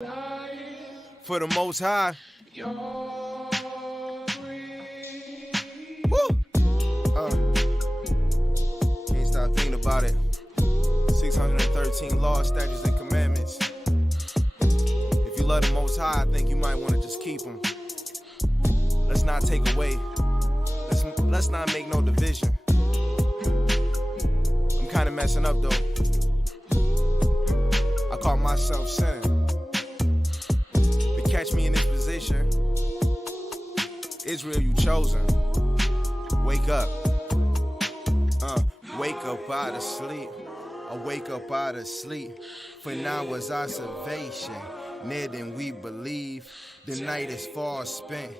For the Most High. Woo! Can't stop thinking about it. 613 laws, statutes, and commandments. If you love the Most High, I think you might want to just keep them. Let's not take away. Let's not make no division. I'm kind of messing up though. I caught myself sinning. But catch me in this position. Israel, you chosen. Wake up. Wake up out of sleep. I wake up out of sleep. For now is our salvation. Near than we believe. The night is far spent.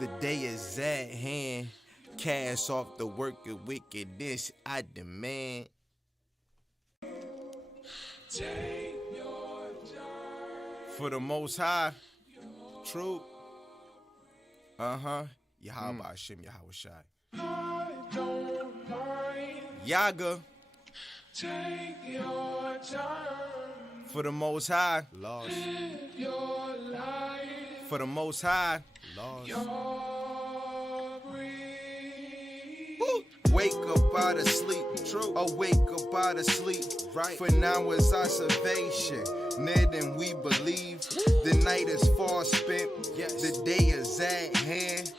The day is at hand. Cast off the work of wickedness, I demand. Take your time. For the Most High. True. Yahweh Hashem, Yahweh Shai. Yaga. Take your time. For the Most High. Lost. Live your life. For the Most High. Lost. Wake up out of sleep, true. Oh, wake up out of sleep, right? For now is our salvation, near than we believe. The night is far spent, yes. The day is at hand.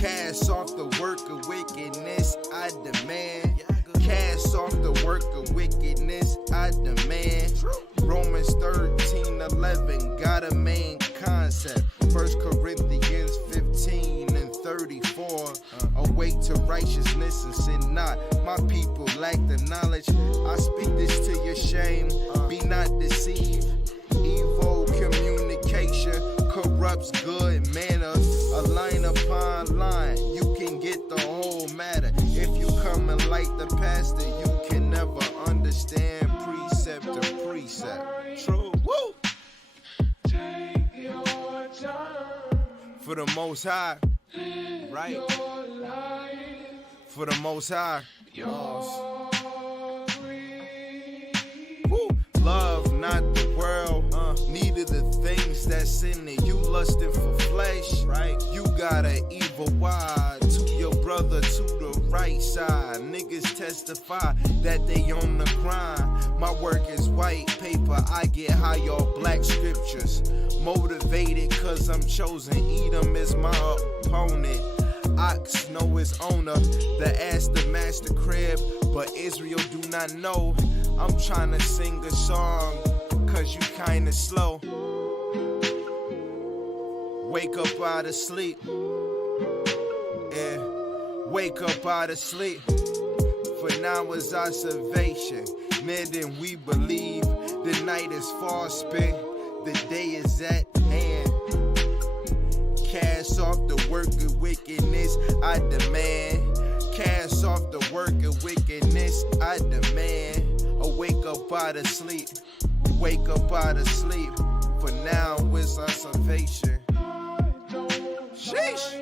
Cast off the work of wickedness, I demand. Cast off the work of wickedness, I demand. Romans 13:11 got a main concept. 1 Corinthians 15:34. Awake to righteousness and sin not. My people lack the knowledge. I speak this to your shame. Be not deceived. Evil communication corrupts good manners. A line upon line, you can get the whole matter. If you come and like the pastor, you can never understand precept to precept. True. Woo! Take your time. For the Most High. Right. For the Most High. Woo. Love not the world, neither the things that's in it. You lusting for flesh, right? You got an evil wide to your brother to the right side. Niggas testify that they on the grind. My work is white paper, I get high off black scriptures. Motivated cause I'm chosen, Edom is my opponent. Ox know his owner, the ass the master crib, but Israel do not know. I'm tryna sing a song, cause you kinda slow. Wake up out of sleep. Yeah, wake up out of sleep. For now is our salvation, near than we believe. The night is far spent, the day is at hand. Cast off the work of wickedness, I demand. Cast off the work of wickedness, I demand. Awake up out of sleep, wake up out of sleep. For now is our salvation. Sheesh.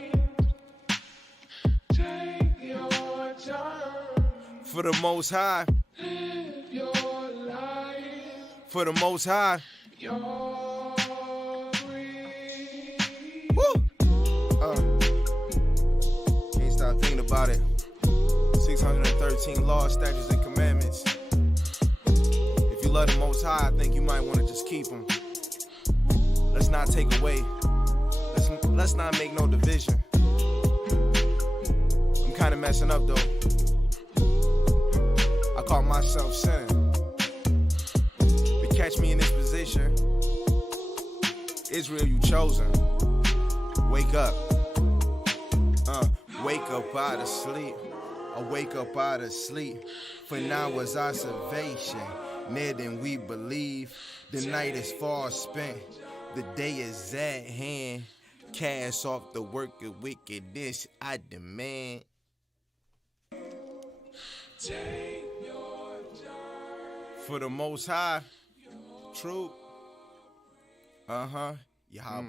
Take your time. For the Most High. Live your life. For the Most High. Woo! Can't stop thinking about it. 613 laws, statutes, and commandments. If you love the Most High, I think you might want to just keep them. Let's not take away. Let's not make no division. I'm kind of messing up though. I caught myself sinning. But catch me in this position. Israel, you chosen. Wake up. Wake up out of sleep. I wake up out of sleep. For now is our salvation, near than we believe. The night is far spent. The day is at hand. Cast off the work of wickedness, I demand. Take your time. For the Most High. True. Yahweh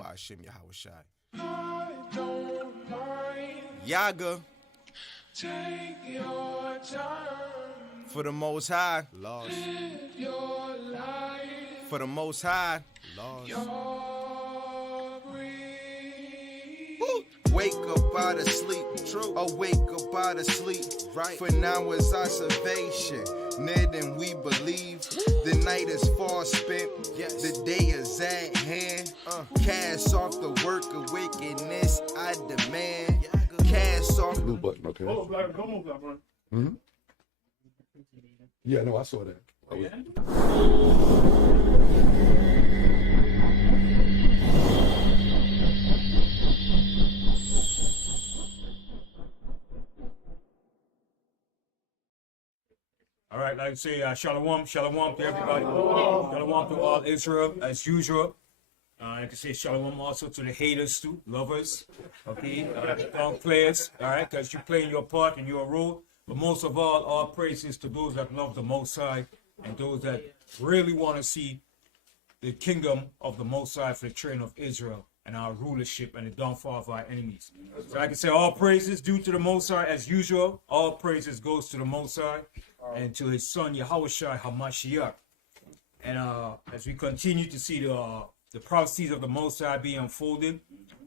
Hashem, Yahweh Shai. Yaga. Take your time. For the Most High. Lost. Live your life. For the Most High. Lost. awake up out of sleep. True. Awake up out of sleep. Right. For now is our salvation. Near than we believe. The night is far spent. Yes. The day is at hand. Cast off the work of wickedness I demand. Cast off. Blue button, okay. Oh, black, come on, black, bro. Mm-hmm. Yeah, no, I saw that. All right, like I say, shalom, shalom to everybody. Shalom to all Israel, as usual. I can say shalom also to the haters too, lovers, okay, strong players, all right, because you're playing your part and your role. But most of all praises to those that love the Most High and those that really want to see the kingdom of the Most High for the children of Israel and our rulership and the downfall of our enemies. So I can say all praises due to the Most High as usual. All praises goes to the Most High and to his son Yahushua HaMashiach. And as we continue to see the prophecies of the Most High being unfolded,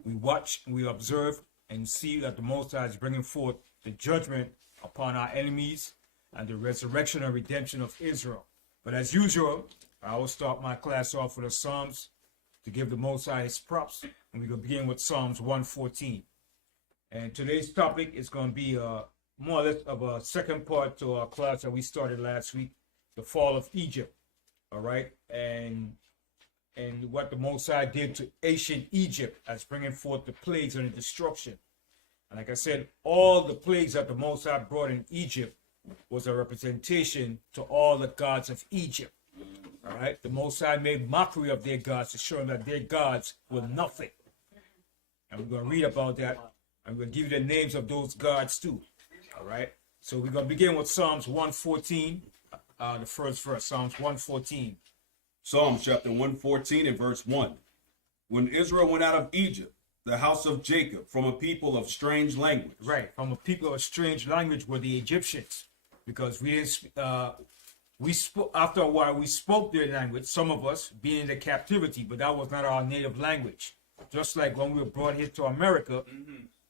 we watch, we observe, and see that the Most High is bringing forth the judgment upon our enemies and the resurrection and redemption of Israel. But as usual, I will start my class off with the Psalms to give the Most High his props. And we're going to begin with Psalms 114. And today's topic is going to be more or less of a second part to our class that we started last week, the fall of Egypt. All right? And what the Most High did to ancient Egypt as bringing forth the plagues and the destruction. And like I said, all the plagues that the Most High brought in Egypt was a representation to all the gods of Egypt. All right? The Most High made mockery of their gods to show them that their gods were nothing. And we're going to read about that. I'm going to give you the names of those gods too. All right? So we're going to begin with Psalms 114, the first verse, Psalms 114. Psalms chapter 114 and verse 1. When Israel went out of Egypt, the house of Jacob, from a people of strange language. Right, from a people of strange language were the Egyptians. Because we didn't, we spoke, after a while, we spoke their language, some of us being in the captivity, but that was not our native language. Just like when we were brought here to America,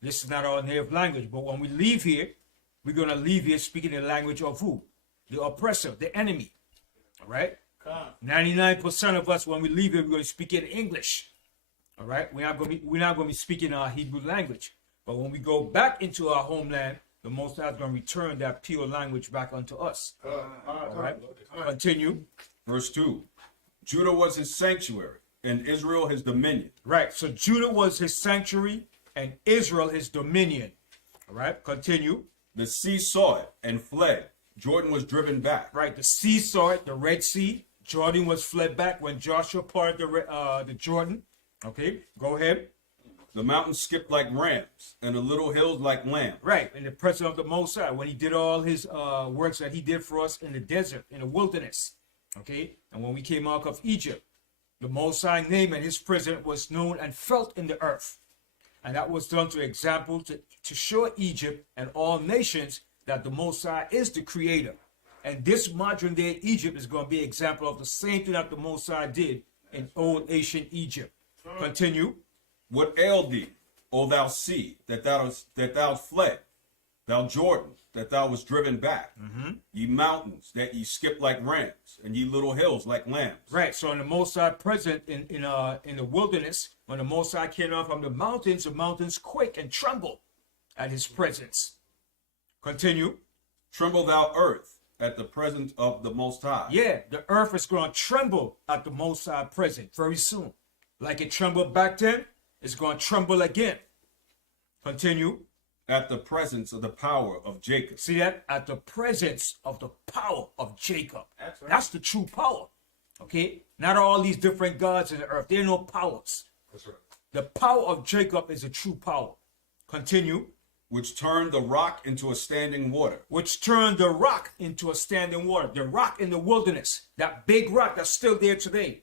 this is not our native language. But when we leave here, we're going to leave here speaking the language of who? The oppressor, the enemy. All right? 99% of us, when we leave here, we're going to speak in English. All right? We're not going to be speaking our Hebrew language. But when we go back into our homeland, the Most High is going to return that pure language back unto us. All right? Continue. Verse 2. Judah was his sanctuary, and Israel his dominion. Right. So Judah was his sanctuary, and Israel his dominion. All right? Continue. The sea saw it and fled. Jordan was driven back. Right. The sea saw it, the Red Sea. Jordan was fled back when Joshua parted the Jordan. Okay, go ahead. The mountains skipped like rams, and the little hills like lambs. Right, in the presence of the Most High, when he did all his works that he did for us in the desert, in the wilderness. Okay, and when we came out of Egypt, the Most High name and his presence was known and felt in the earth. And that was done to example to show Egypt and all nations that the Most High is the creator. And this modern day Egypt is going to be an example of the same thing that the Most High did in old ancient Egypt. Continue. What ailed thee, O thou sea, that thou fled, thou Jordan, that thou was driven back, ye mountains, that ye skipped like rams, and ye little hills like lambs. Right. So in the Most High present in the wilderness, when the Most High came down from the mountains quake and tremble at his presence. Continue. Tremble thou earth at the presence of the Most High. Yeah, the earth is going to tremble at the Most High present very soon. Like it trembled back then, it's going to tremble again. Continue. At the presence of the power of Jacob. See that? At the presence of the power of Jacob. That's right. That's the true power. Okay? Not all these different gods in the earth. There are no powers. That's right. The power of Jacob is a true power. Continue. Which turned the rock into a standing water. Which turned the rock into a standing water. The rock in the wilderness. That big rock that's still there today.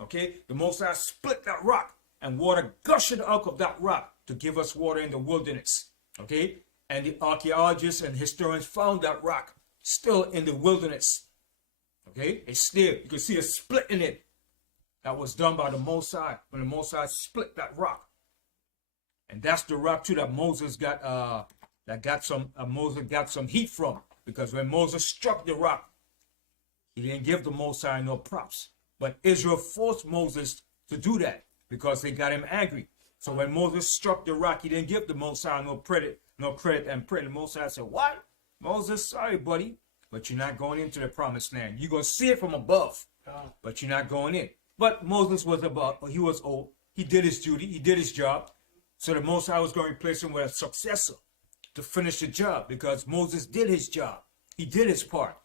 Okay? The Most High split that rock. And water gushed out of that rock to give us water in the wilderness. Okay? And the archaeologists and historians found that rock still in the wilderness. Okay? It's there. You can see a split in it. That was done by the Most High when the Most High split that rock. And that's the rock too that Moses got Moses got some heat from, because when Moses struck the rock, he didn't give the Most High no props. But Israel forced Moses to do that because they got him angry. So when Moses struck the rock, he didn't give the Most High no credit, and pray. The Most High said, "What? Moses, sorry, buddy, but you're not going into the promised land. You're going to see it from above, but you're not going in." But Moses was he was old. He did his duty. He did his job. So the Most High was going to replace him with a successor to finish the job, because Moses did his job. He did his part.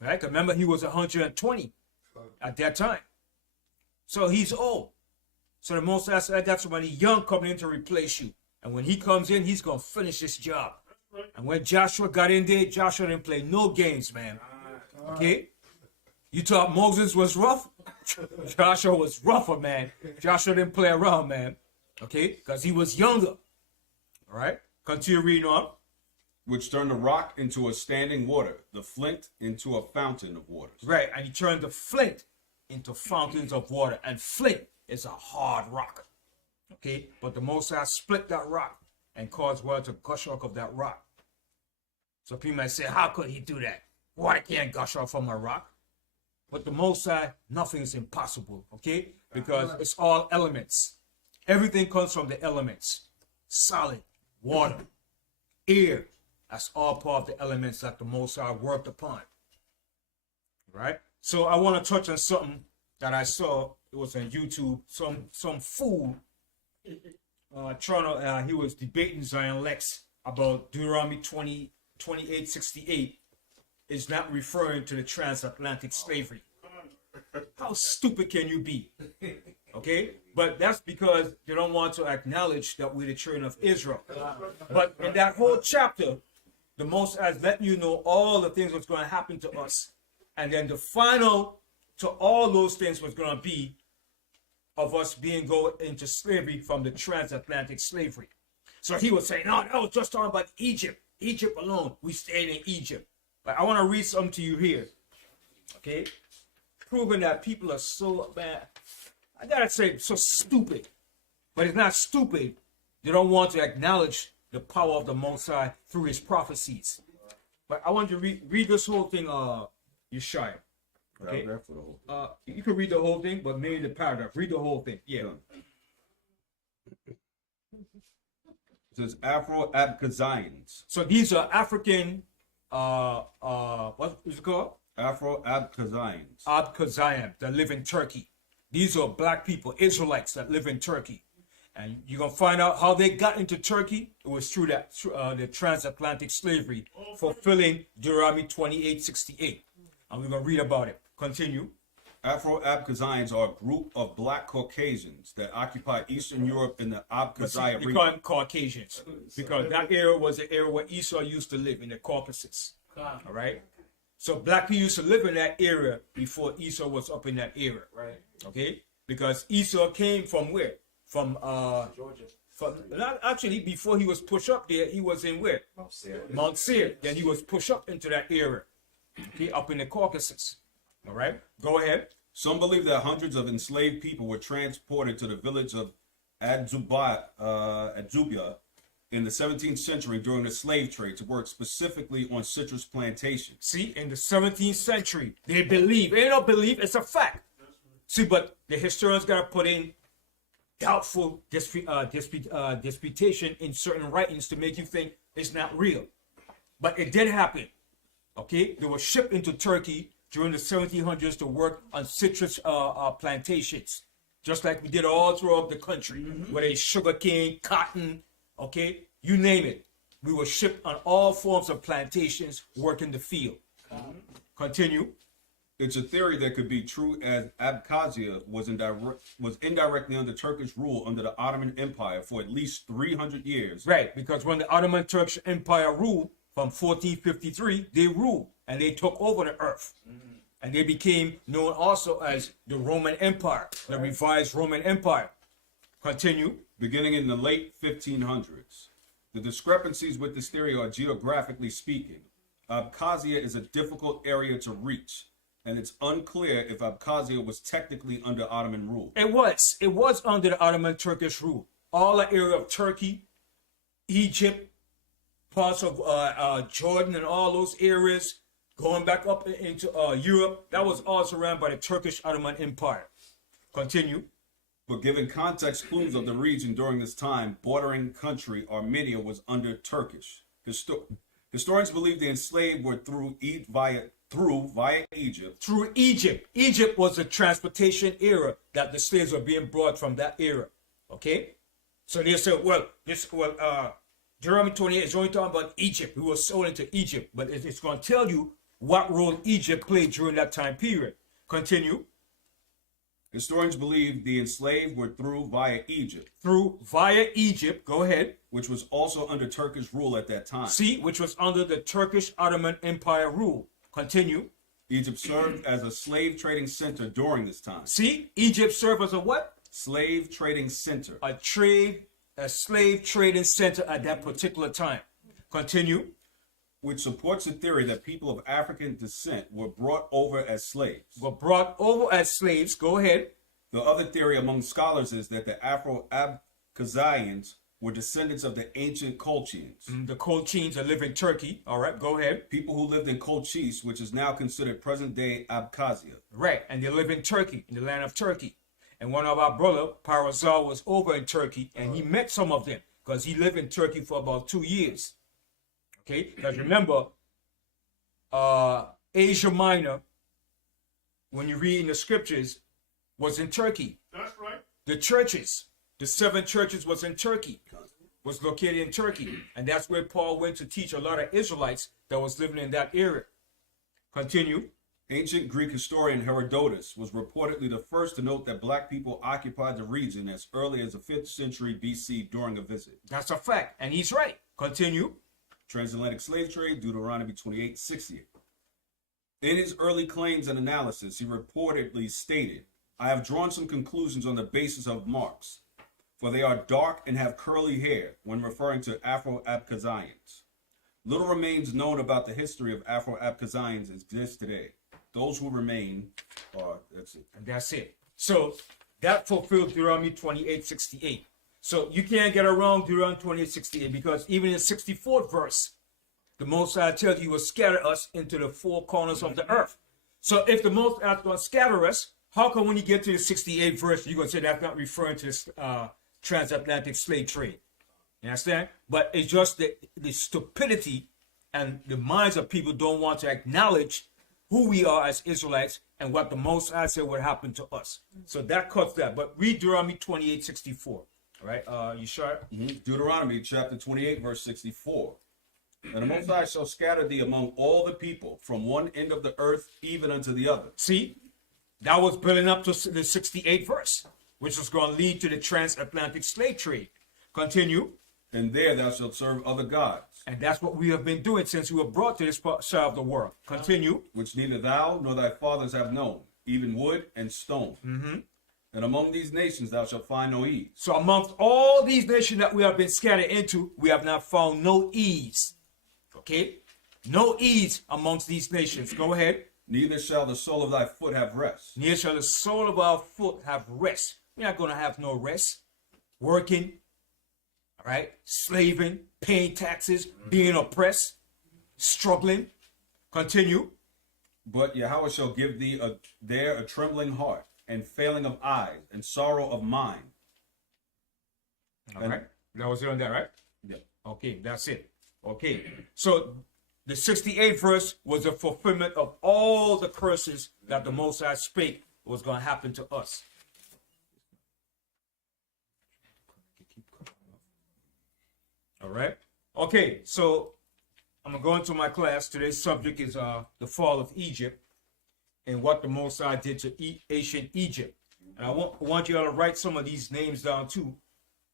Right? Remember, he was 120 at that time. So he's old. So the Most High said, "I got somebody young coming in to replace you. And when he comes in, he's going to finish this job." And when Joshua got in there, Joshua didn't play no games, man. Okay? You thought Moses was rough? Joshua was rougher, man. Joshua didn't play around, man. Okay? Because he was younger. All right? Continue reading on. Which turned the rock into a standing water, the flint into a fountain of waters. Right, and he turned the flint into fountains of water. And flint is a hard rock. Okay? But the Most High split that rock and caused water to gush off of that rock. So people might say, how could he do that? Water can't gush off from a rock. But the Most High, nothing is impossible. Okay? Because it's all elements. Everything comes from the elements. Solid, water, air. That's all part of the elements that the Most High worked upon. Right? So I want to touch on something that I saw. It was on YouTube. Some fool he was debating Zion Lex about Deuteronomy 28:68 is not referring to the transatlantic slavery. How stupid can you be? Okay? But that's because they don't want to acknowledge that we're the children of Israel. But in that whole chapter, the Most High is letting you know all the things that's going to happen to us. And then the final to all those things was going to be of us being going into slavery from the transatlantic slavery. So he was saying, no, that was just talking about Egypt. Egypt alone. We stayed in Egypt. But I want to read something to you here. Okay? Proving that people are so bad. I got to say, so stupid. But it's not stupid. They don't want to acknowledge the power of the Most High through his prophecies. But I want you to read this whole thing, Yeshaya. Okay? You can read the whole thing, but maybe the paragraph. Read the whole thing. Yeah. It says Afro-Abkhazians. So these are African, what is it called? Afro-Abkhazians. Abkhazians that live in Turkey. These are black people, Israelites that live in Turkey. And you're going to find out how they got into Turkey. It was through that the transatlantic slavery, fulfilling Deuteronomy 28:68. And we're going to read about it. Continue. Afro-Abkhazians are a group of black Caucasians that occupy Eastern Europe in the Abkhazia We region. call them Caucasians because that area was the area where Esau used to live, in the Caucasus. All right? So black people used to live in that area before Esau was up in that area. Right. Okay? Because Esau came from where? From Georgia. Actually, before he was pushed up there, he was in where? Mount Seir. Then he was pushed up into that area. Okay, up in the Caucasus. All right, go ahead. Some believe that hundreds of enslaved people were transported to the village of Adzubia in the 17th century during the slave trade to work specifically on citrus plantations. See, in the 17th century, they believe. They don't believe, it's a fact. See, but the historians got to put in doubtful disputation in certain writings to make you think it's not real. But it did happen. Okay, they were shipped into Turkey during the 1700s to work on citrus plantations, just like we did all throughout the country, whether it's sugarcane, cotton, okay, you name it. We were shipped on all forms of plantations, working the field. Continue. It's a theory that could be true, as Abkhazia was indirectly under Turkish rule under the Ottoman Empire for at least 300 years. Right, because when the Ottoman Turkish Empire ruled from 1453, they ruled and they took over the earth. And they became known also as the Roman Empire, the revised Roman Empire. Continue. Beginning in the late 1500s. The discrepancies with this theory are, geographically speaking, Abkhazia is a difficult area to reach, and it's unclear if Abkhazia was technically under Ottoman rule. It was under the Ottoman Turkish rule. all the area of Turkey, Egypt, parts of Jordan and all those areas, going back up into Europe, that was all surrounded by the Turkish Ottoman Empire. Continue. But given context clues of the region during this time, bordering country Armenia was under Turkish. Historians believe the enslaved were via Egypt. Through Egypt. Egypt was the transportation era that the slaves were being brought from that era. Okay? So they said, Deuteronomy 28 is only talking about Egypt. We were sold into Egypt. But it's going to tell you what role Egypt played during that time period. Continue. Historians believe the enslaved were via Egypt. Via Egypt. Go ahead. Which was also under Turkish rule at that time. See, which was under the Turkish Ottoman Empire rule. Continue. Egypt served as a slave trading center during this time. See, Egypt served as a what? Slave trading center. A slave trading center at that particular time. Continue. Which supports the theory that people of African descent were brought over as slaves. Go ahead. The other theory among scholars is that the Afro-Abkhazians were descendants of the ancient Colchians. The Colchians that live in Turkey. All right, go ahead. People who lived in Colchis, which is now considered present-day Abkhazia. Right, and they live in Turkey, in the land of Turkey. And one of our brother, Parazal, was over in Turkey, and he met some of them because he lived in Turkey for about 2 years. Okay, because remember, Asia Minor, when you read in the scriptures, was in Turkey. That's right. The churches, the 7 churches was in Turkey, was located in Turkey. And that's where Paul went to teach a lot of Israelites that was living in that area. Continue. Ancient Greek historian Herodotus was reportedly the first to note that black people occupied the region as early as the 5th century BC during a visit. That's a fact, and he's right. Continue. Transatlantic slave trade, Deuteronomy 28:68. In his early claims and analysis, he reportedly stated, I have drawn some conclusions on the basis of marks, for they are dark and have curly hair, when referring to Afro-Abkhazians. Little remains known about the history of Afro-Abkhazians exists today. Those who remain are, that's it. And that's it. So that fulfilled Deuteronomy 28:68. So you can't get around Deuteronomy 28:68 because even in the 64th verse, the Most High tells you he will scatter us into the 4 corners of the earth. So if the Most High is going to scatter us, how come when you get to the 68th verse, you're going to say that's not referring to this transatlantic slave trade? You understand? But it's just the stupidity and the minds of people don't want to acknowledge who we are as Israelites and what the Most High said would happen to us. So that cuts that. But read Deuteronomy 28:64. All right, you sure? Deuteronomy chapter 28, verse 64. And the Most High shall scatter thee among all the people from one end of the earth even unto the other. See, that was building up to the 68th verse, which was going to lead to the transatlantic slave trade. Continue. And there thou shalt serve other gods. And that's what we have been doing since we were brought to this side of the world. Continue. Which neither thou nor thy fathers have known, even wood and stone. And among these nations thou shalt find no ease. So amongst all these nations that we have been scattered into, we have not found no ease. Okay? No ease amongst these nations. Go ahead. Neither shall the sole of thy foot have rest. Neither shall the sole of our foot have rest. We're not going to have no rest. Working, all right? Slaving, paying taxes, being oppressed, struggling. Continue. But Yahweh shall give thee there a trembling heart, and failing of eyes, and sorrow of mind. All right. That was it on that, right? Yeah. Okay, that's it. Okay. So the 68th verse was a fulfillment of all the curses that the Most High spake was going to happen to us. All right. Okay, so I'm going to go into my class. Today's subject is the fall of Egypt and what the Most High did to ancient Egypt. And I want you all to write some of these names down too.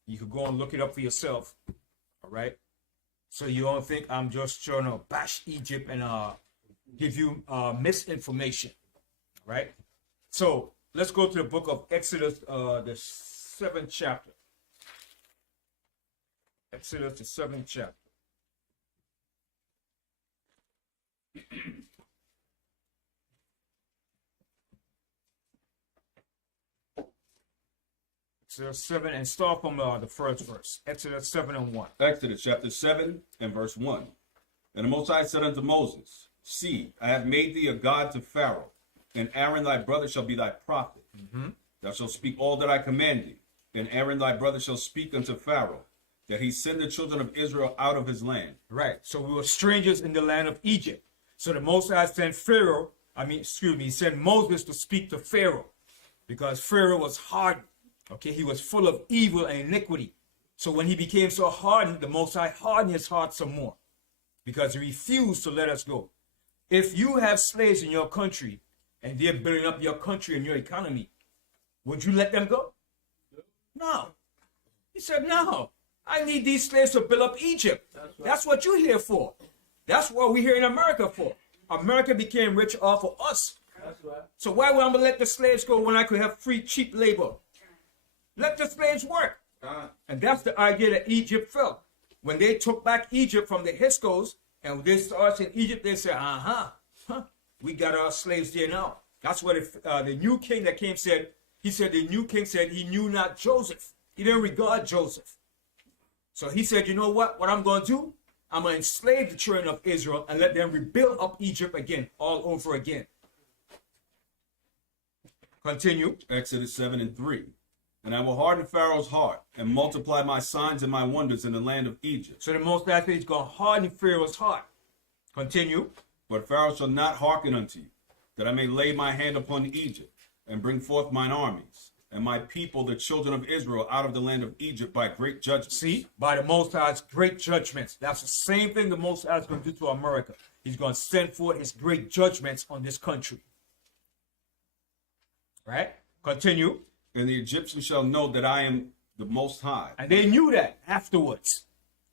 You could go and look it up for yourself. All right. So you don't think I'm just trying to bash Egypt and give you misinformation. Right. So let's go to the book of Exodus, the 7th chapter. Exodus, the 7th chapter. Exodus 7 and start from the first verse. Exodus 7 and 1. Exodus chapter 7 and verse 1. And the Most High said unto Moses, See, I have made thee a god to Pharaoh, and Aaron thy brother shall be thy prophet. Thou shalt speak all that I command thee. And Aaron thy brother shall speak unto Pharaoh, that he send the children of Israel out of his land. Right. So we were strangers in the land of Egypt. So the Most High sent he sent Moses to speak to Pharaoh, because Pharaoh was hardened. Okay, he was full of evil and iniquity. So when he became so hardened, the Most High hardened his heart some more, because he refused to let us go. If you have slaves in your country and they're building up your country and your economy, would you let them go? No. He said, no. I need these slaves to build up Egypt. That's what you're here for. That's what we're here in America for. America became rich off of us. So why would I let the slaves go when I could have free, cheap labor? Let the slaves work. And that's the idea that Egypt felt. When they took back Egypt from the Hyksos, and they started in Egypt, they said, we got our slaves there now. That's what the new king that came said. He said the new king said he knew not Joseph. He didn't regard Joseph. So he said, you know what? What I'm going to do? I'm going to enslave the children of Israel and let them rebuild up Egypt again, all over again. Continue. Exodus 7 and 3. And I will harden Pharaoh's heart and multiply my signs and my wonders in the land of Egypt. So the Most High is going to harden Pharaoh's heart. Continue. But Pharaoh shall not hearken unto you, that I may lay my hand upon Egypt and bring forth mine armies and my people, the children of Israel, out of the land of Egypt by great judgments. See, by the Most High's great judgments. That's the same thing the Most High is going to do to America. He's going to send forth his great judgments on this country. Right? Continue. And the Egyptians shall know that I am the Most High. And they knew that afterwards.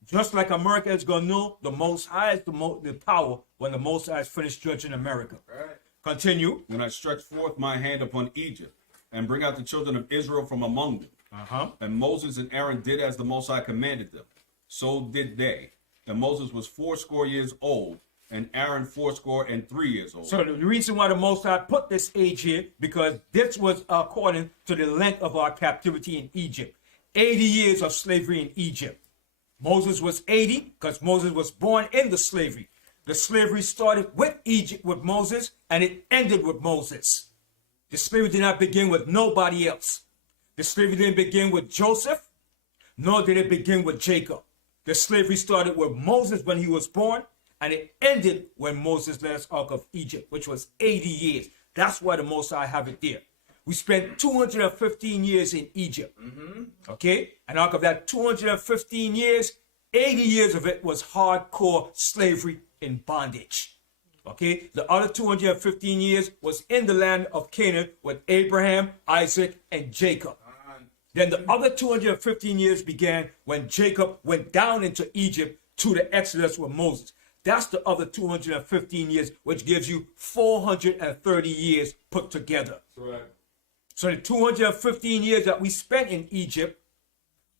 Just like America is going to know the Most High is the power when the Most High is finished judging America. Right. Continue. When I stretch forth my hand upon Egypt and bring out the children of Israel from among them. And Moses and Aaron did as the Most High commanded them. So did they. And Moses was 80 years old, and Aaron 83 years old. So the reason why the Most High put this age here, because this was according to the length of our captivity in Egypt. 80 years of slavery in Egypt. Moses was 80 because Moses was born in the slavery. The slavery started with Egypt, with Moses, and it ended with Moses. The slavery did not begin with nobody else. The slavery didn't begin with Joseph, nor did it begin with Jacob. The slavery started with Moses when he was born, and it ended when Moses led us out of Egypt, which was 80 years. That's why the Most High have it there. We spent 215 years in Egypt. Okay? And out of that 215 years, 80 years of it was hardcore slavery in bondage. Okay? The other 215 years was in the land of Canaan with Abraham, Isaac, and Jacob. Then the other 215 years began when Jacob went down into Egypt to the Exodus with Moses. That's the other 215 years, which gives you 430 years put together. Right. So the 215 years that we spent in Egypt,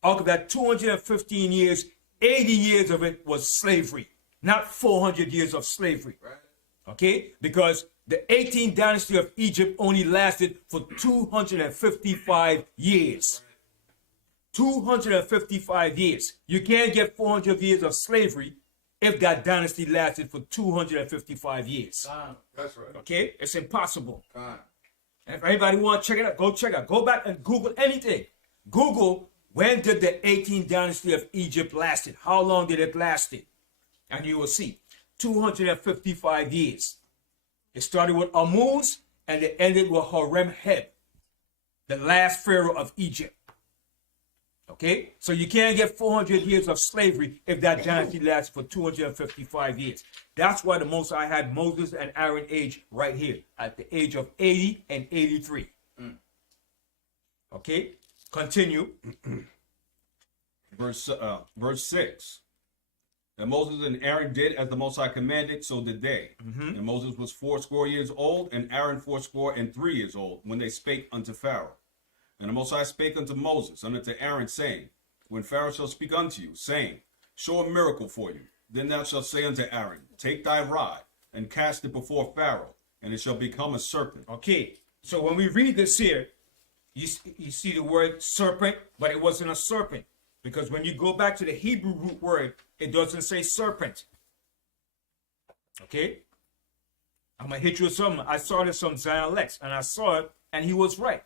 out of that 215 years, 80 years of it was slavery, not 400 years of slavery. Right. Okay? Because the 18th dynasty of Egypt only lasted for 255 years. 255 years. You can't get 400 years of slavery if that dynasty lasted for 255 years. That's right. Okay? It's impossible. And if anybody want to check it out, go check it out. Go back and Google anything. Google, when did the 18th dynasty of Egypt lasted? How long did it last? And you will see. 255 years. It started with Ammuz and it ended with Horemheb, the last pharaoh of Egypt. Okay? So you can't get 400 years of slavery if that dynasty lasts for 255 years. That's why the Most High had Moses and Aaron age right here at the age of 80 and 83. Okay? Continue. Verse 6. And Moses and Aaron did as the Most High commanded, so did they. And Moses was 80 years old, and Aaron 83 years old, when they spake unto Pharaoh. And the Most High spake unto Moses and unto Aaron, saying, When Pharaoh shall speak unto you, saying, Show a miracle for you, then thou shalt say unto Aaron, Take thy rod, and cast it before Pharaoh, and it shall become a serpent. Okay, so when we read this here, you see the word serpent, but it wasn't a serpent. Because when you go back to the Hebrew root word, it doesn't say serpent. Okay? I'm going to hit you with something. I saw this on Zion Lex, and I saw it, and he was right.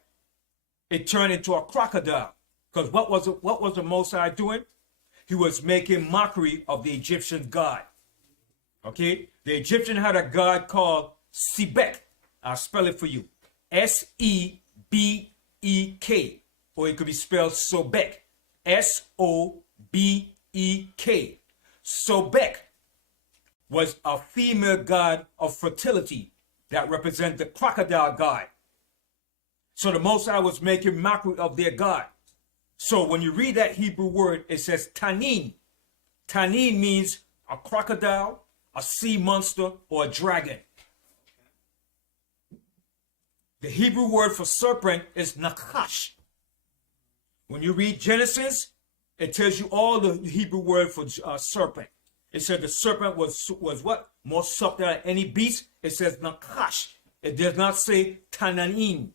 It turned into a crocodile. Because what was the Most High doing? He was making mockery of the Egyptian god. Okay? The Egyptian had a god called Sebek. I'll spell it for you. S-E-B-E-K. Or it could be spelled Sobek. S-O-B-E-K. Sobek was a female god of fertility that represents the crocodile god. So the Most High was making mockery of their god. So when you read that Hebrew word, it says tanin. Tanin means a crocodile, a sea monster, or a dragon. The Hebrew word for serpent is nakash. When you read Genesis, it tells you all the Hebrew word for serpent. It said the serpent was what? More subtle than any beast. It says nakash. It does not say tanain.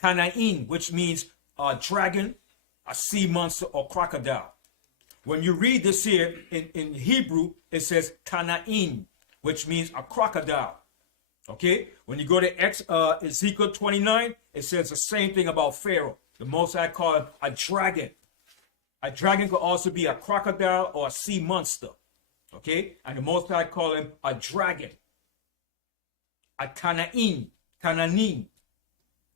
Tanain, which means a dragon, a sea monster, or crocodile. When you read this here in Hebrew, it says tanain, which means a crocodile. Okay? When you go to Ezekiel 29, it says the same thing about Pharaoh. The Most High called him a dragon. A dragon could also be a crocodile or a sea monster. Okay? And the Most High called him a dragon. A Tanain.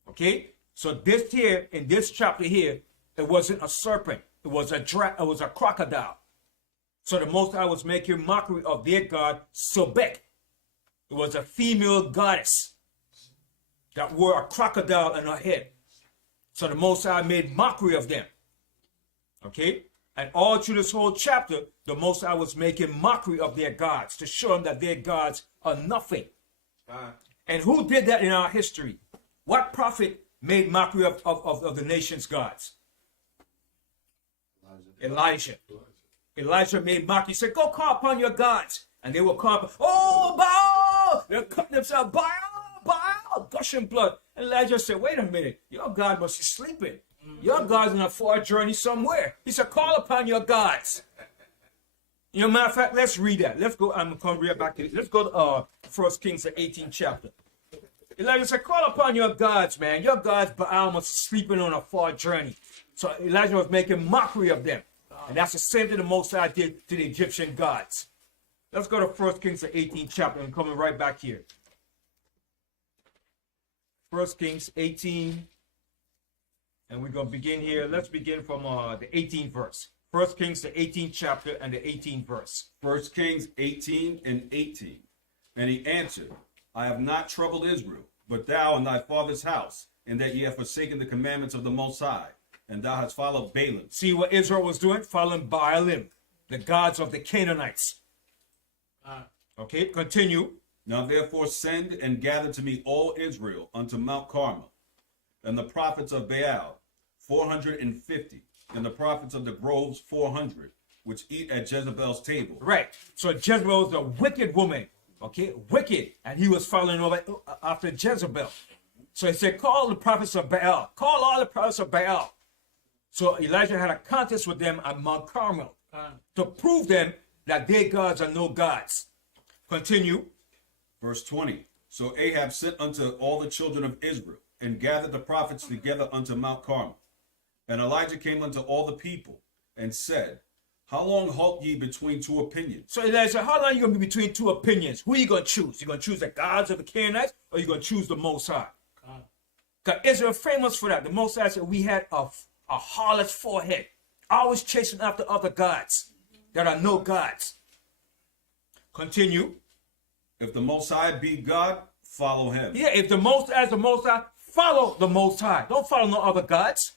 Okay? So this here, in this chapter here, it wasn't a serpent. It was a crocodile. So the Most High was making mockery of their god, Sobek. It was a female goddess that wore a crocodile in her head. So the Most High made mockery of them. Okay? And all through this whole chapter, the Most High was making mockery of their gods to show them that their gods are nothing. And who did that in our history? What prophet made mockery of the nation's gods? Elijah. Elijah made mockery. He said, go call upon your gods. And they will call upon, oh, Baal! They're cutting themselves, Baal, gushing blood. And Elijah said, wait a minute, your God must be sleeping. Your God's on a far journey somewhere. He said, call upon your gods. You know, matter of fact, let's read that. Let's go, I'm going to read back to it. Let's go to 1 Kings, the 18th chapter. Elijah said, call upon your gods, man. Your gods, Baal, must be sleeping on a far journey. So Elijah was making mockery of them. And that's the same thing the Most High did to the Egyptian gods. Let's go to 1 Kings, the 18th chapter. I'm coming right back here. 1 Kings 18. And we're going to begin here. Let's begin from the 18th verse. 1 Kings, the 18th chapter and the 18th verse. 1 Kings 18 and 18. And he answered, I have not troubled Israel, but thou and thy father's house, in that ye have forsaken the commandments of the Most High, and thou hast followed Baalim. See what Israel was doing? Following Baalim, the gods of the Canaanites. Okay, continue. Now therefore send and gather to me all Israel unto Mount Carmel, and the prophets of Baal 450, and the prophets of the groves 400, which eat at Jezebel's table. Right. So Jezebel was a wicked woman. Okay, wicked. And he was following over after Jezebel. So he said, call the prophets of Baal. Call all the prophets of Baal. So Elijah had a contest with them at Mount Carmel to prove them that their gods are no gods. Continue. Verse 20. So Ahab sent unto all the children of Israel, and gathered the prophets together unto Mount Carmel. And Elijah came unto all the people, and said, how long halt ye between two opinions? So Elijah said, how long are you going to be between two opinions? Who are you going to choose? You going to choose the gods of the Canaanites, or you going to choose the Most High? Because Israel famous for that. The Most High said we had a harlot's forehead, always chasing after other gods that are no gods. Continue. If the Most High be God, follow him. Yeah, if the Most High is the Most High, follow the Most High. Don't follow no other gods.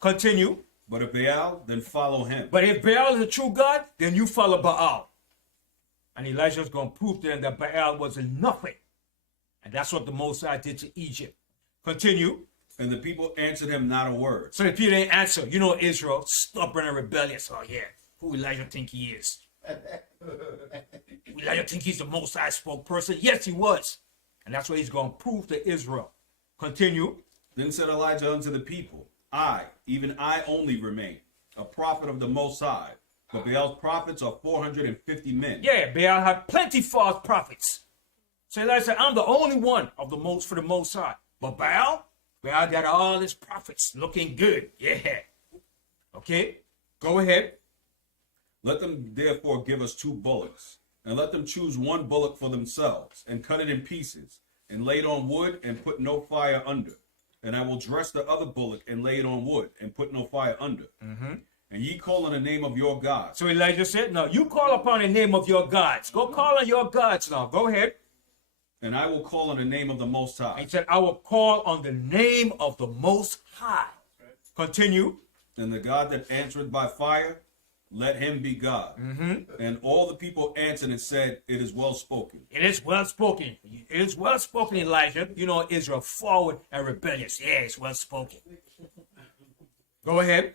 Continue. But if Baal, then follow him. But if Baal is a true God, then you follow Baal. And Elijah is going to prove to them that Baal was nothing. And that's what the Most High did to Egypt. Continue. And the people answered him not a word. So the people didn't answer. You know Israel, stubborn and rebellious. Oh yeah, who Elijah think he is? Elijah think he's the Most High spokesperson? Yes, he was. And that's what he's going to prove to Israel. Continue. Then said Elijah unto the people, I, even I only remain, a prophet of the Most High, but Baal's prophets are 450 men. Yeah, Baal had plenty false prophets. So Elijah said, I'm the only one of the most for the Most High. But Baal got all his prophets looking good. Yeah. Okay, go ahead. Let them therefore give us 2 bullocks, and let them choose 1 bullock for themselves, and cut it in pieces, and lay it on wood, and put no fire under. And I will dress the other bullock, and lay it on wood, and put no fire under. And ye call on the name of your God. So Elijah said, no, you call upon the name of your gods. Go call on your gods now. Go ahead. And I will call on the name of the Most High. He said, I will call on the name of the Most High. Continue. And the God that answereth by fire, let him be God. And all the people answered and said, it is well spoken. It is well spoken. It is well spoken, Elijah. You know, Israel forward and rebellious. Yeah, it's well spoken. Go ahead.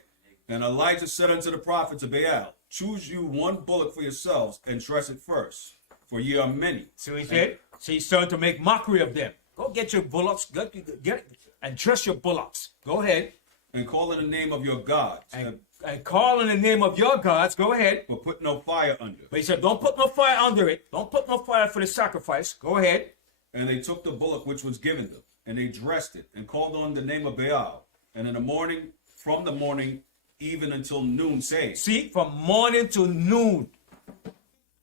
And Elijah said unto the prophets of Baal, choose you 1 bullock for yourselves, and dress it first, for ye are many. So he said, so he's starting to make mockery of them. Go get your bullocks, get and dress your bullocks. Go ahead. And call in the name of your gods. And call in the name of your gods. Go ahead. But put no fire under. But he said, don't put no fire under it. Don't put no fire for the sacrifice. Go ahead. And they took the bullock which was given them, and they dressed it, and called on the name of Baal. And in the morning, from the morning, even until noon, saying. See, from morning to noon.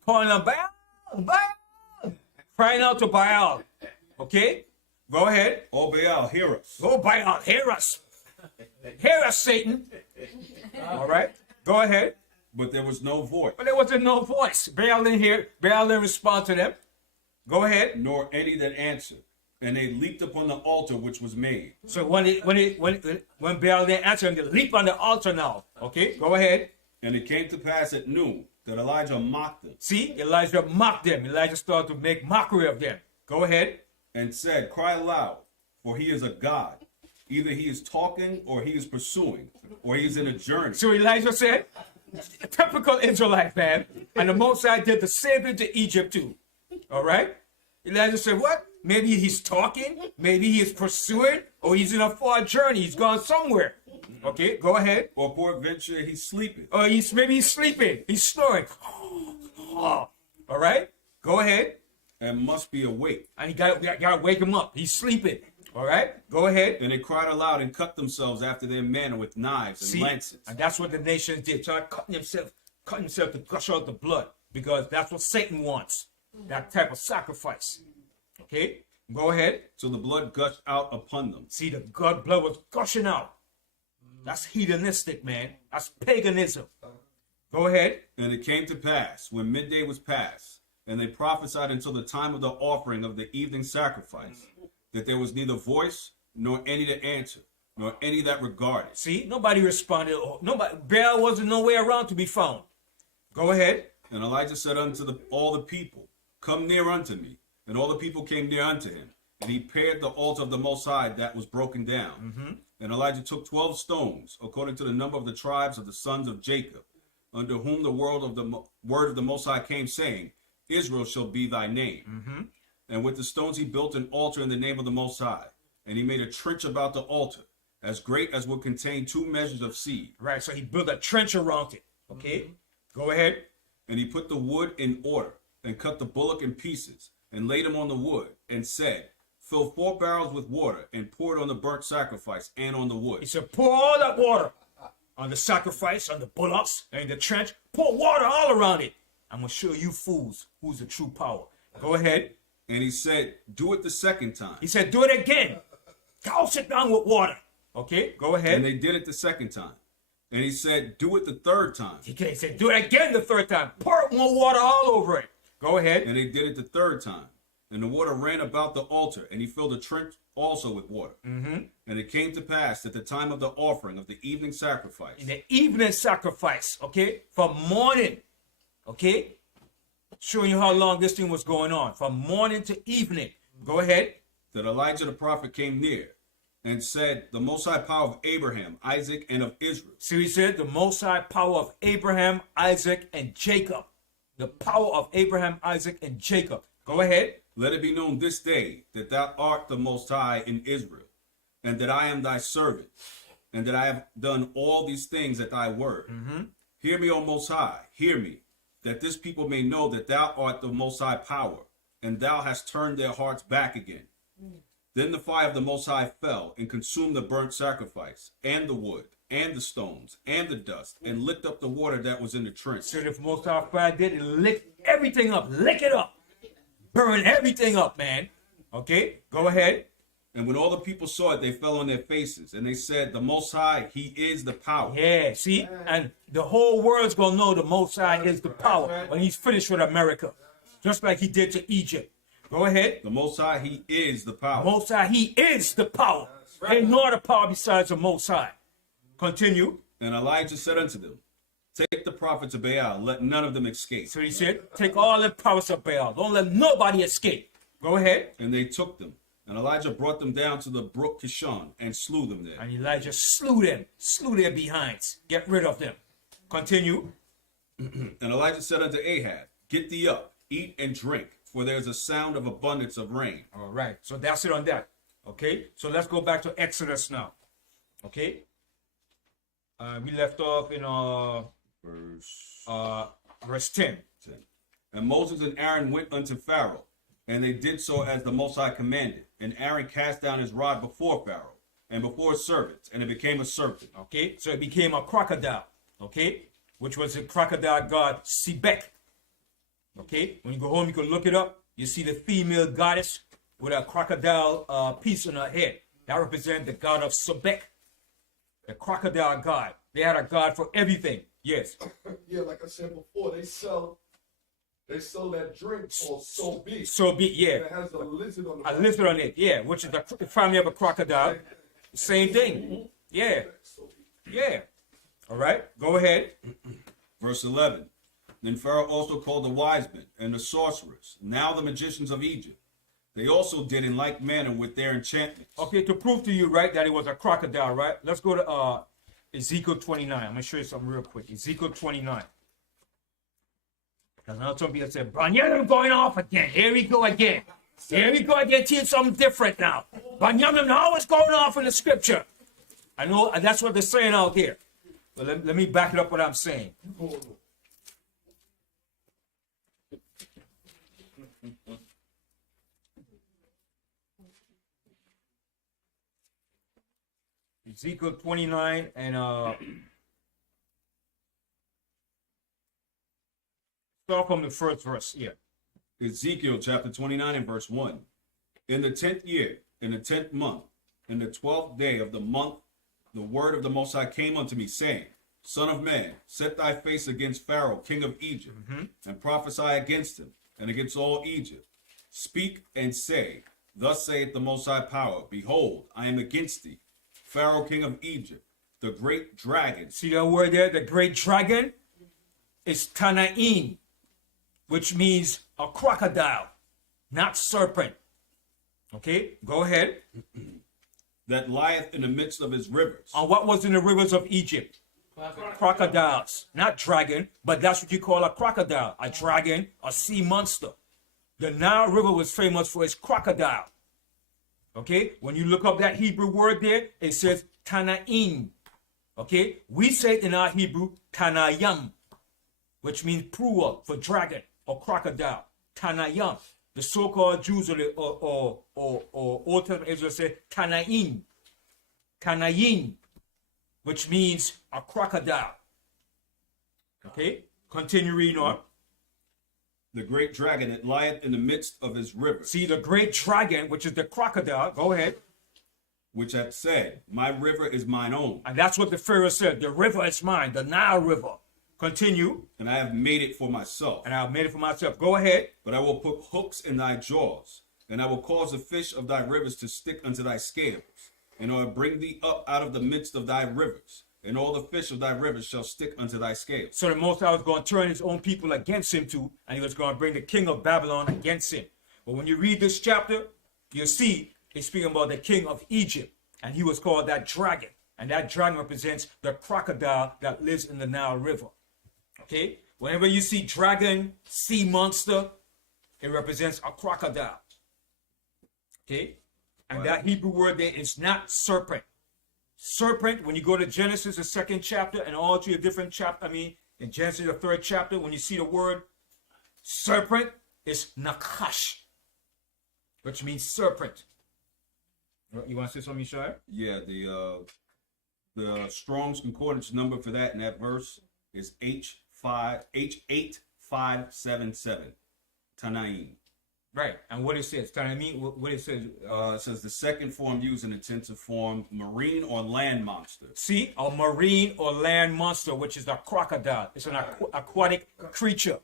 Calling on Baal, Baal. Crying out to Baal. Okay? Go ahead. O Baal, hear us. Go Baal, hear us. Hear us, Satan. All right? Go ahead. But there was no voice. But there wasn't no voice. Baal didn't hear. Baal didn't respond to them. Go ahead. Nor any that answered. And they leaped upon the altar which was made. So when Baal didn't answer him, they leap on the altar now. Okay, go ahead. And it came to pass at noon that Elijah mocked them. See, Elijah mocked them. Elijah started to make mockery of them. Go ahead. And said, cry aloud, for he is a God. Either he is talking, or he is pursuing, or he is in a journey. So Elijah said, a typical Israelite, man. And the Most High did the same thing to Egypt too. All right? Elijah said, what? Maybe he's talking, maybe he is pursuing, or he's in a far journey. He's gone somewhere. Okay, go ahead. Or peradventure he's sleeping. Or maybe he's sleeping. He's snoring. All right, go ahead. And must be awake. And you gotta wake him up. He's sleeping. All right, go ahead. And they cried aloud and cut themselves after their manner with knives and lances. And that's what the nations did. Started cutting himself to gush out the blood, because that's what Satan wants. That type of sacrifice. Okay, go ahead. So the blood gushed out upon them. See, the blood was gushing out. That's hedonistic, man. That's paganism. Go ahead. And it came to pass, when midday was past, and they prophesied until the time of the offering of the evening sacrifice, that there was neither voice, nor any to answer, nor any that regarded. See, nobody responded. Nobody. Baal wasn't nowhere around to be found. Go ahead. And Elijah said unto all the people, come near unto me. And all the people came near unto him. And he pared the altar of the Most High that was broken down. And Elijah took 12 stones, according to the number of the tribes of the sons of Jacob, under whom the word of the Most High came, saying, Israel shall be thy name. And with the stones he built an altar in the name of the Most High. And he made a trench about the altar, as great as would contain 2 measures of seed. Right, so he built a trench around it. Okay, go ahead. And he put the wood in order, and cut the bullock in pieces, and laid him on the wood, and said, fill 4 barrels with water, and pour it on the burnt sacrifice and on the wood. He said, pour all that water on the sacrifice, on the bullocks, and the trench. Pour water all around it. I'm going to show you fools who's the true power. Go ahead. And he said, do it the second time. He said, do it again. Douse it down with water. Okay, go ahead. And they did it the second time. And he said, do it the third time. He said, do it again the third time. Pour more water all over it. Go ahead. And they did it the third time. And the water ran about the altar, and he filled the trench also with water. And it came to pass at the time of the offering of the evening sacrifice. In the evening sacrifice, okay, from morning, okay, showing you how long this thing was going on, from morning to evening. Go ahead. That Elijah the prophet came near and said, the Most High power of Abraham, Isaac, and of Israel. So he said, the Most High power of Abraham, Isaac, and Jacob. The power of Abraham, Isaac, and Jacob. Go ahead. Let it be known this day that thou art the Most High in Israel, and that I am thy servant, and that I have done all these things at thy word. Hear me, O Most High, hear me, that this people may know that thou art the Most High power, and thou hast turned their hearts back again. Then the fire of the Most High fell and consumed the burnt sacrifice, and the wood, and the stones, and the dust, and licked up the water that was in the trench. So the Most High fire did, it licked everything up. Lick it up. Burn everything up, man. Okay, go ahead. And when all the people saw it, they fell on their faces, and they said, the Most High, he is the power. Yeah, see? And the whole world's going to know the Most High is the power when he's finished with America. Just like he did to Egypt. Go ahead. The Most High, he is the power. Most High, he is the power. Ain't no other power besides the Most High. Continue. And Elijah said unto them, take the prophets of Baal, let none of them escape. So he said, take all the prophets of Baal. Don't let nobody escape. Go ahead. And they took them. And Elijah brought them down to the brook Kishon and slew them there. And Elijah slew them, slew their behinds. Get rid of them. Continue. And Elijah said unto Ahab, get thee up, eat and drink, for there is a sound of abundance of rain. All right. So that's it on that. Okay. So let's go back to Exodus now. Okay. We left off in verse 10. And Moses and Aaron went unto Pharaoh, and they did so as the Most High commanded. And Aaron cast down his rod before Pharaoh and before his servants, and it became a serpent. Okay, so it became a crocodile. Okay, which was the crocodile god Sebek. Okay, when you go home, you can look it up. You see the female goddess with a crocodile piece on her head. That represents the god of Sebek, the crocodile god. They had a god for everything. Yes. Yeah, like I said before, they sell that drink called So Be. So be, yeah. It has a lizard on the A lizard on it, yeah, which is the family of a crocodile. Same thing. Yeah. Yeah. All right, go ahead. Verse 11. Then Pharaoh also called the wise men and the sorcerers, now the magicians of Egypt. They also did in like manner with their enchantments. Okay, to prove to you, right, that it was a crocodile, right? Let's go to Ezekiel 29. I'm going to show you something real quick. Ezekiel 29. Because now some people say, Banyamyan going off again. Here we go again. Here we go again. Teach something different now. Banyamyan always going off in the scripture. I know, and that's what they're saying out here. But let me back it up what I'm saying. Ezekiel 29 and start from the first verse here. Ezekiel chapter 29 and verse 1. In the 10th year, in the 10th month, in the 12th day of the month, the word of the Most High came unto me, saying, Son of man, set thy face against Pharaoh, king of Egypt, and prophesy against him, and against all Egypt. Speak and say, Thus saith the Most High power, Behold, I am against thee, Pharaoh, king of Egypt, the great dragon. See that word there? The great dragon is Tanaim, which means a crocodile, not serpent. Okay, go ahead. That lieth in the midst of his rivers. And what was in the rivers of Egypt? Crocodiles, not dragon, but that's what you call a crocodile, a dragon, a sea monster. The Nile River was famous for its crocodile. Okay, when you look up that Hebrew word there, it says Tanaim. Okay, we say in our Hebrew Tanayam, which means plural for dragon or crocodile. Tanayam. The so-called Jews or Old Testament Israel say Tanaim. Tanaim, which means a crocodile. Okay, continue reading on. The great dragon that lieth in the midst of his rivers. See, the great dragon, which is the crocodile, go ahead. Which hath said, My river is mine own. And that's what the Pharaoh said. The river is mine, the Nile River. Continue. And I have made it for myself. And I have made it for myself. Go ahead. But I will put hooks in thy jaws, and I will cause the fish of thy rivers to stick unto thy scales, and I will bring thee up out of the midst of thy rivers, and all the fish of thy rivers shall stick unto thy scales. So the Most High was going to turn his own people against him too, and he was going to bring the king of Babylon against him. But when you read this chapter, you see he's speaking about the king of Egypt, and he was called that dragon. And that dragon represents the crocodile that lives in the Nile River. Okay? Whenever you see dragon, sea monster, it represents a crocodile. Okay? And Right. that Hebrew word there is not serpent. Serpent, when you go to Genesis, the 2nd chapter, and all to your different chapter, in Genesis, the 3rd chapter, when you see the word serpent, it's nakash, which means serpent. You want to say something, Shai? Yeah, the Strong's Concordance number for that in that verse is H8577. Tanaim. Right. And what it says, what it says. It says the second form used in intensive form, marine or land monster. See, a marine or land monster, which is a crocodile. It's an aquatic creature.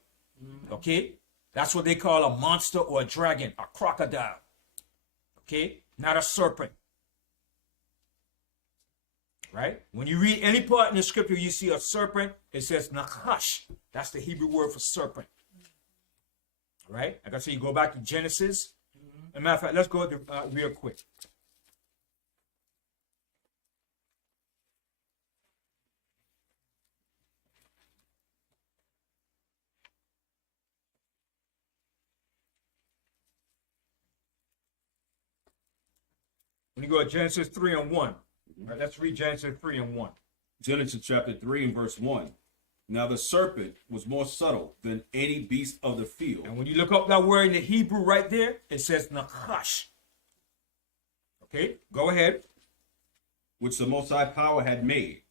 Okay? That's what they call a monster or a dragon, a crocodile. Okay? Not a serpent. Right? When you read any part in the scripture, you see a serpent, it says nakash. That's the Hebrew word for serpent. Right? Like I said, you go back to Genesis. As a matter of fact, let's go real quick. When you go to Genesis 3 and 1. Right, let's read Genesis 3 and 1. Genesis chapter 3 and verse 1. Now the serpent was more subtle than any beast of the field. And when you look up that word in the Hebrew right there, it says nakash. Okay, go ahead. Which the Most High Power had made.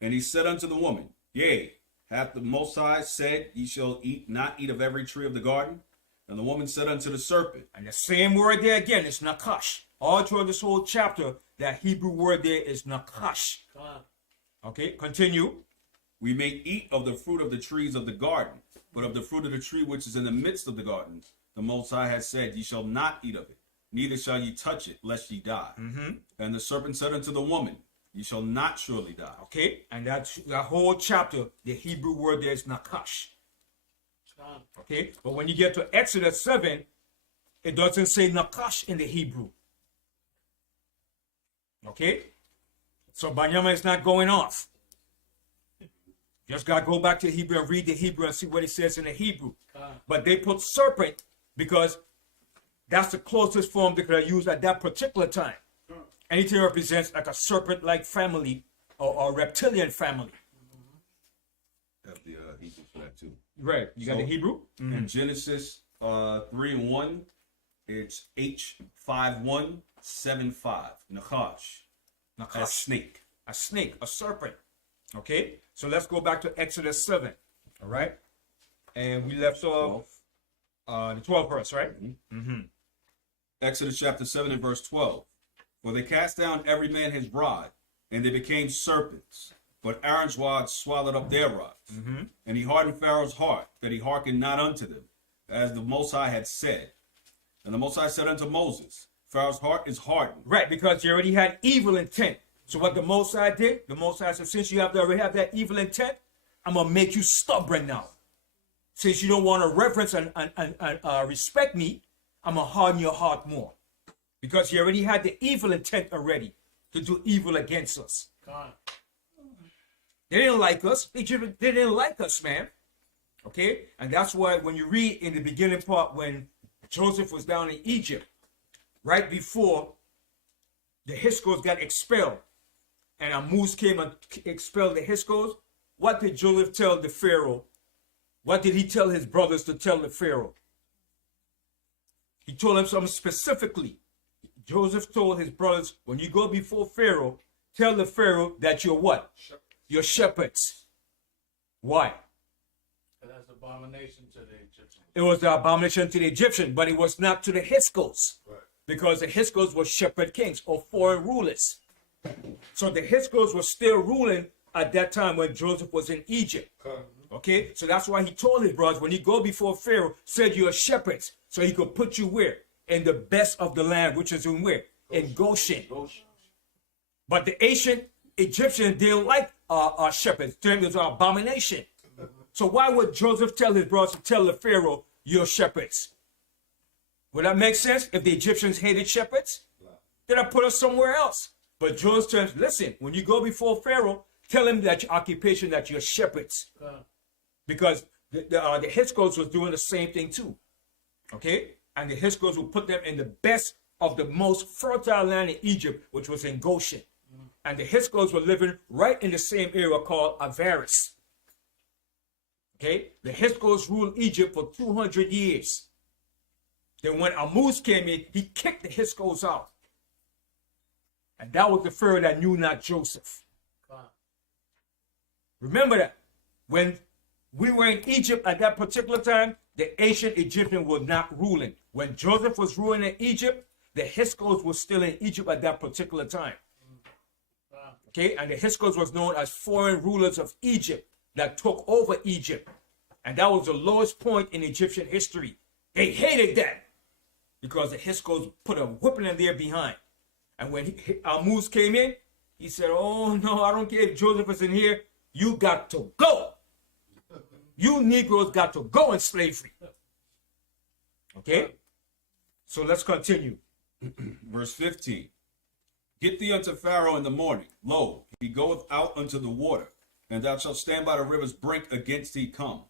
And he said unto the woman, Yea, hath the Most High said, Ye shall not eat of every tree of the garden? And the woman said unto the serpent. And the same word there again is nakash. All throughout this whole chapter, that Hebrew word there is nakash. Okay, continue. We may eat of the fruit of the trees of the garden, but of the fruit of the tree which is in the midst of the garden, the Most High has said, Ye shall not eat of it, neither shall ye touch it, lest ye die. And the serpent said unto the woman, Ye shall not surely die. Okay, and that whole chapter, the Hebrew word there is nakash. Okay, but when you get to Exodus 7, it doesn't say nakash in the Hebrew. Okay, so Banyama is not going off. Just got to go back to Hebrew and read the Hebrew and see what it says in the Hebrew. But they put serpent because that's the closest form they could use at that particular time. Anything represents like a serpent-like family or reptilian family. Have the Hebrew for that too. Right. You got the Hebrew? In Genesis 3 and 1, it's H5175. Nachash. A snake. A snake, a serpent. Okay, so let's go back to Exodus 7. All right, and we left off the 12th verse, right? Exodus chapter 7 and verse 12. For they cast down every man his rod, and they became serpents. But Aaron's rod swallowed up their rods. And he hardened Pharaoh's heart, that he hearkened not unto them, as the Most High had said. And the Most High said unto Moses, Pharaoh's heart is hardened. Right, because he already had evil intent. So what the Most High did, the Most High said, since you already have that evil intent, I'm going to make you stubborn now. Since you don't want to reverence and respect me, I'm going to harden your heart more. Because he already had the evil intent already to do evil against us. They didn't like us. They didn't like us, man. Okay? And that's why when you read in the beginning part when Joseph was down in Egypt, right before the Hyksos got expelled, and a moose came and expelled the Hyksos, what did Joseph tell the Pharaoh? What did he tell his brothers to tell the Pharaoh? He told them something specifically. Joseph told his brothers, when you go before Pharaoh, tell the Pharaoh that you're what? You're shepherds. Why? That's abomination to the Egyptians. It was the abomination to the Egyptian, but it was not to the Hyksos. Right. Because the Hyksos were shepherd kings or foreign rulers. So the Hyksos were still ruling at that time when Joseph was in Egypt. Okay, so that's why he told his brothers, when you go before Pharaoh, said you're shepherds, so he could put you where? In the best of the land, which is in where? In Goshen. But the ancient Egyptians didn't like shepherds. To them, it was an abomination. So why would Joseph tell his brothers to tell the Pharaoh, you're shepherds? Would that make sense if the Egyptians hated shepherds? Then I put us somewhere else. But Joseph says, listen, when you go before Pharaoh, tell him that your occupation, that you're shepherds. Because the Hyksos was doing the same thing too. Okay? And the Hyksos will put them in the best of the most fertile land in Egypt, which was in Goshen. And the Hyksos were living right in the same area called Avaris. Okay, the Hyksos ruled Egypt for 200 years. Then when Tammuz came in, he kicked the Hyksos out. And that was the Pharaoh that knew not Joseph. Remember that. When we were in Egypt at that particular time, the ancient Egyptians were not ruling. When Joseph was ruling in Egypt, the Hyksos were still in Egypt at that particular time. Okay, and the Hyksos was known as foreign rulers of Egypt that took over Egypt. And that was the lowest point in Egyptian history. They hated that because the Hyksos put a whipping in there behind. And when Tammuz came in, he said, oh no, I don't care if Joseph is in here. You got to go. You Negroes got to go in slavery. Okay? So let's continue. Verse 15. Get thee unto Pharaoh in the morning. Lo, he goeth out unto the water, and thou shalt stand by the river's brink against thee come.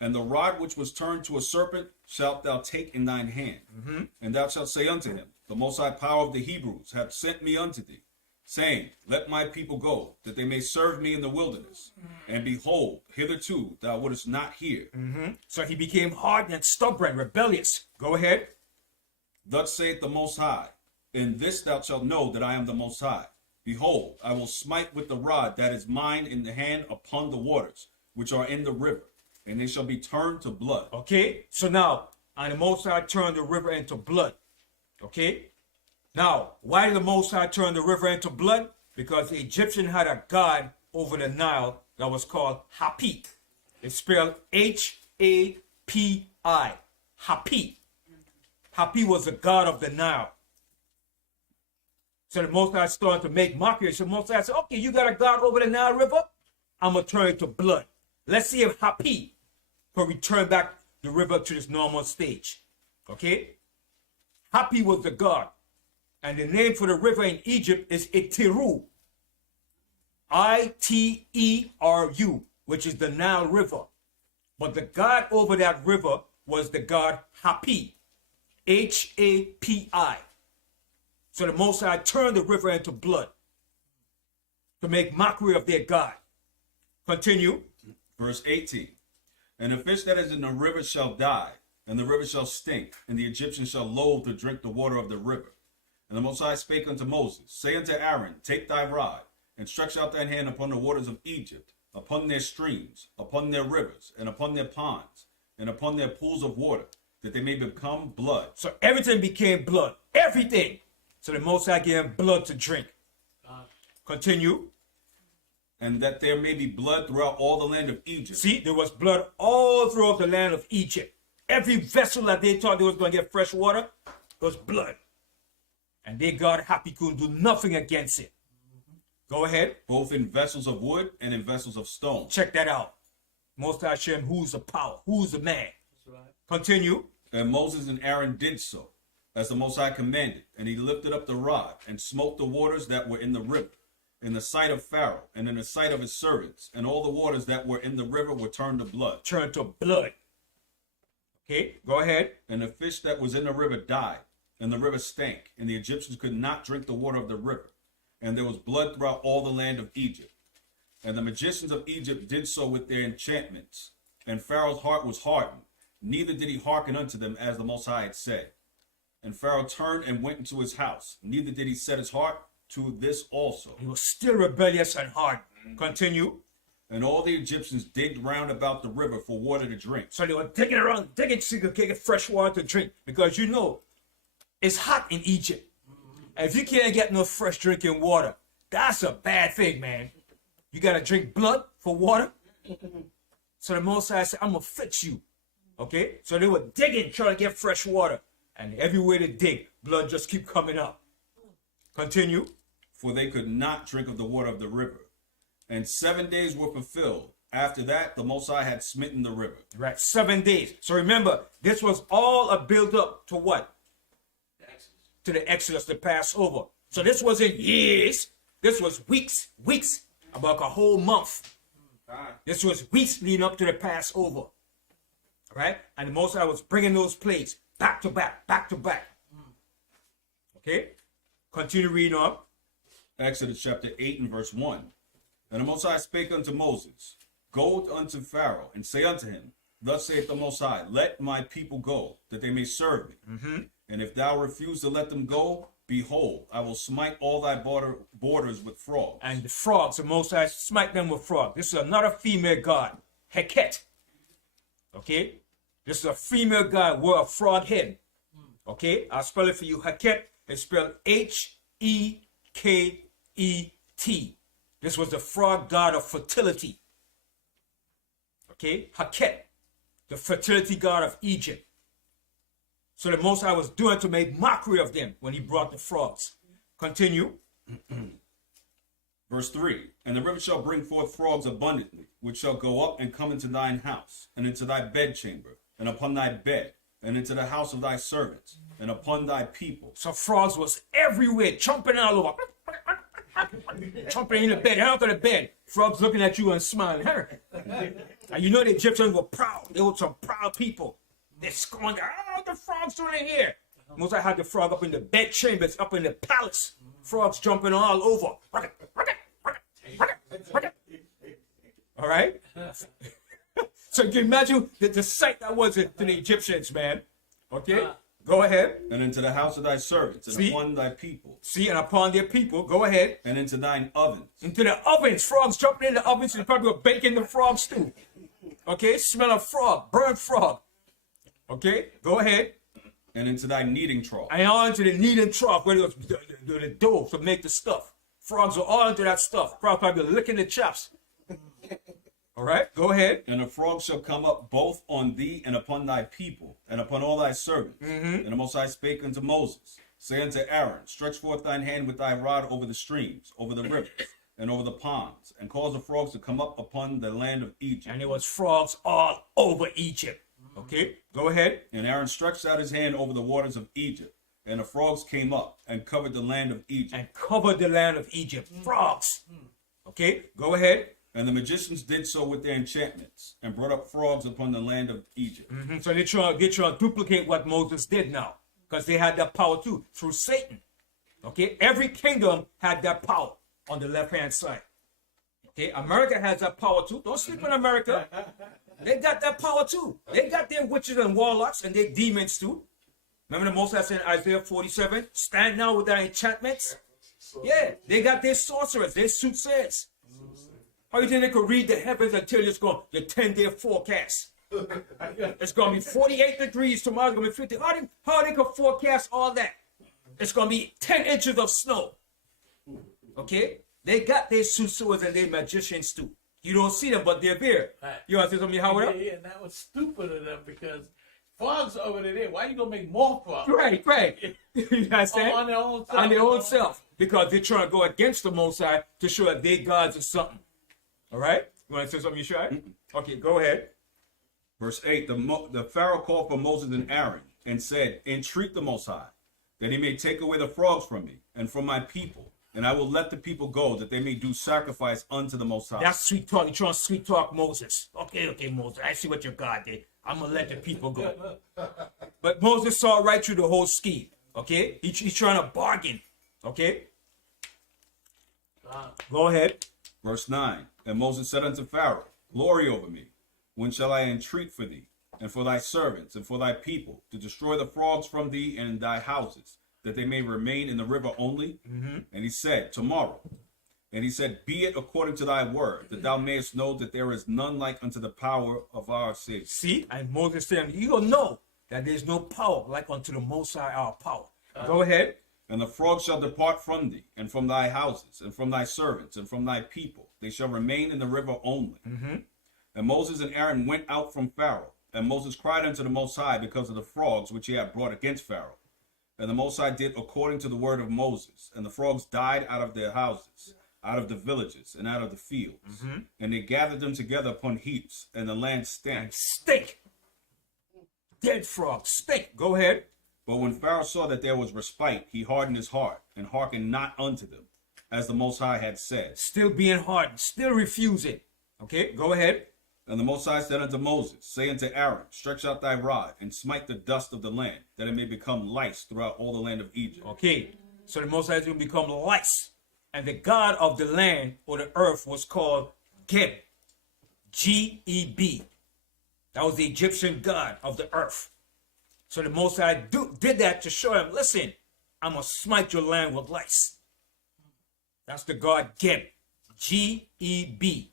And the rod which was turned to a serpent shalt thou take in thine hand. And thou shalt say unto him, the Most High Power of the Hebrews hath sent me unto thee, saying, let my people go, that they may serve me in the wilderness. And behold, hitherto thou wouldest not hear. So he became hardened and stubborn, rebellious. Go ahead. Thus saith the Most High, in this thou shalt know that I am the Most High. Behold, I will smite with the rod that is mine in the hand upon the waters, which are in the river, and they shall be turned to blood. Okay, so now, and the Most High turned the river into blood. Okay, now, why did the Most High turn the river into blood? Because the Egyptian had a god over the Nile that was called Hapi. It's spelled Hapi. Hapi. Hapi was the god of the Nile. So the Most High started to make mockery. So the Most High said, okay, you got a god over the Nile River? I'm going to turn it to blood. Let's see if Hapi can return back the river to this normal stage. Okay? Hapi was the god. And the name for the river in Egypt is Iteru. Iteru, which is the Nile River. But the god over that river was the god Hapi. Hapi. So the Most High turned the river into blood to make mockery of their God. Continue. Verse 18. And the fish that is in the river shall die, and the river shall stink, and the Egyptians shall loathe to drink the water of the river. And the Most High spake unto Moses, say unto Aaron, take thy rod, and stretch out thine hand upon the waters of Egypt, upon their streams, upon their rivers, and upon their ponds, and upon their pools of water, that they may become blood. So everything became blood. Everything. So the Most High gave him blood to drink. Continue. And that there may be blood throughout all the land of Egypt. See, there was blood all throughout the land of Egypt. Every vessel that they thought they was going to get fresh water was blood. And their God Hapi couldn't do nothing against it. Go ahead. Both in vessels of wood and in vessels of stone. Check that out. Most High Shem, who's the power? Who's the man? Right. Continue. And Moses and Aaron did so, as the Most High commanded. And he lifted up the rod and smote the waters that were in the river, in the sight of Pharaoh, and in the sight of his servants. And all the waters that were in the river were turned to blood. Turned to blood. Okay, go ahead. And the fish that was in the river died, and the river stank, and the Egyptians could not drink the water of the river. And there was blood throughout all the land of Egypt. And the magicians of Egypt did so with their enchantments. And Pharaoh's heart was hardened, neither did he hearken unto them as the Most High had said. And Pharaoh turned and went into his house, neither did he set his heart to this also. He was still rebellious and hard. Continue. And all the Egyptians digged round about the river for water to drink. So they were digging around, digging so they could get fresh water to drink. Because you know, it's hot in Egypt. And if you can't get no fresh drinking water, that's a bad thing, man. You got to drink blood for water. So the Most High said, I'm going to fix you. Okay? So they were digging, trying to get fresh water. And everywhere they dig, blood just keep coming up. Continue. For they could not drink of the water of the river. And 7 days were fulfilled. After that, the Most High had smitten the river. Right, 7 days. So remember, this was all a build up to what? To the Exodus, the Passover. So this wasn't years. This was weeks, about a whole month. This was weeks leading up to the Passover. Right? And the Most High was bringing those plagues back to back, back to back. Okay? Continue reading on. Exodus chapter 8 and verse 1. And the Most High spake unto Moses, Go unto Pharaoh, and say unto him, Thus saith the Most High, Let my people go, that they may serve me. And if thou refuse to let them go, behold, I will smite all thy borders with frogs. And the frogs, the Most High smite them with frogs. This is another female god, Heket. Okay? This is a female god with a frog head. Okay? I'll spell it for you. Heket is spelled Heket. This was the frog god of fertility. Okay? Heket, the fertility god of Egypt. So the Most High was doing to make mockery of them when he brought the frogs. Continue. Verse 3. And the river shall bring forth frogs abundantly, which shall go up and come into thine house, and into thy bedchamber, and upon thy bed, and into the house of thy servants, and upon thy people. So frogs was everywhere, jumping all over. Jumping in the bed, out of the bed. Frogs looking at you and smiling. And you know the Egyptians were proud. They were some proud people. They're going, oh, the frogs doing it here. Moses had the frog up in the bed chambers, up in the palace. Frogs jumping all over. All right? So you can imagine the sight that was to the Egyptians, man. Okay? Go ahead. And into the house of thy servants, and upon thy people. See, and upon their people. Go ahead. And into thine ovens. Into the ovens. Frogs jumping in the ovens, and probably were baking the frogs too. Okay? Smell of frog. Burnt frog. Okay? Go ahead. And into thy kneading trough. And all into the kneading trough where it was the dough to make the stuff. Frogs were all into that stuff. Frogs probably licking the chops. All right, go ahead. And the frog shall come up both on thee and upon thy people, and upon all thy servants. And the Most High spake unto Moses, say unto Aaron, Stretch forth thine hand with thy rod over the streams, over the rivers, and over the ponds, and cause the frogs to come up upon the land of Egypt. And there was frogs all over Egypt. Okay, go ahead. And Aaron stretched out his hand over the waters of Egypt, and the frogs came up and covered the land of Egypt. And covered the land of Egypt. Frogs. Okay, go ahead. And the magicians did so with their enchantments, and brought up frogs upon the land of Egypt. So they try to duplicate what Moses did now, because they had that power too, through Satan. Okay, every kingdom had that power on the left-hand side. Okay, America has that power too. Don't sleep on America. They got that power too. They got their witches and warlocks and their demons too. Remember the Most High said in Isaiah 47, stand now with thy enchantments. Yeah, they got their sorcerers, their soothsayers. How you think they could read the heavens and tell you it's going the 10-day forecast? It's going to be 48 degrees tomorrow. It's going to be 50. How they could forecast all that? It's going to be 10 inches of snow. Okay? They got their soothsayers and their magicians too. You don't see them, but they're there. Right. You want to say something, Howard? Yeah, and that was stupid of them because frogs over there. Why you going to make more frogs? Right. You understand? On their own self. On their own self. Because they're trying to go against the Most High to show that they gods or something. All right? You want to say something, Yeshua? Okay, go ahead. Verse 8, the Pharaoh called for Moses and Aaron, and said, Entreat the Most High, that he may take away the frogs from me, and from my people, and I will let the people go, that they may do sacrifice unto the Most High. That's sweet talk. You're trying to sweet talk Moses. Okay, Moses. I see what your God did. I'm going to let the people go. But Moses saw right through the whole scheme. Okay? He's trying to bargain. Okay? Go ahead. Verse 9, and Moses said unto Pharaoh, Glory over me. When shall I entreat for thee, and for thy servants, and for thy people, to destroy the frogs from thee and thy houses, that they may remain in the river only? And he said, Tomorrow. And he said, Be it according to thy word, that thou mayest know that there is none like unto the power of our Savior. See? And Moses said, you don't know that there's no power like unto the Most High our power. Go ahead. And the frogs shall depart from thee, and from thy houses, and from thy servants, and from thy people. They shall remain in the river only. And Moses and Aaron went out from Pharaoh. And Moses cried unto the Most High because of the frogs which he had brought against Pharaoh. And the Most High did according to the word of Moses. And the frogs died out of their houses, out of the villages, and out of the fields. And they gathered them together upon heaps, and the land stank. Stink. Dead frogs. Stink. Go ahead. But when Pharaoh saw that there was respite, he hardened his heart, and hearkened not unto them, as the Most High had said. Still being hardened. Still refusing. Okay, go ahead. And the Most High said unto Moses, say unto Aaron, stretch out thy rod, and smite the dust of the land, that it may become lice throughout all the land of Egypt. Okay, so the Most High is going to become lice. And the God of the land or the earth was called Geb. G-E-B. That was the Egyptian god of the earth. So the Most High did that to show him, listen, I'm going to smite your land with lice. That's the god Geb. G-E-B.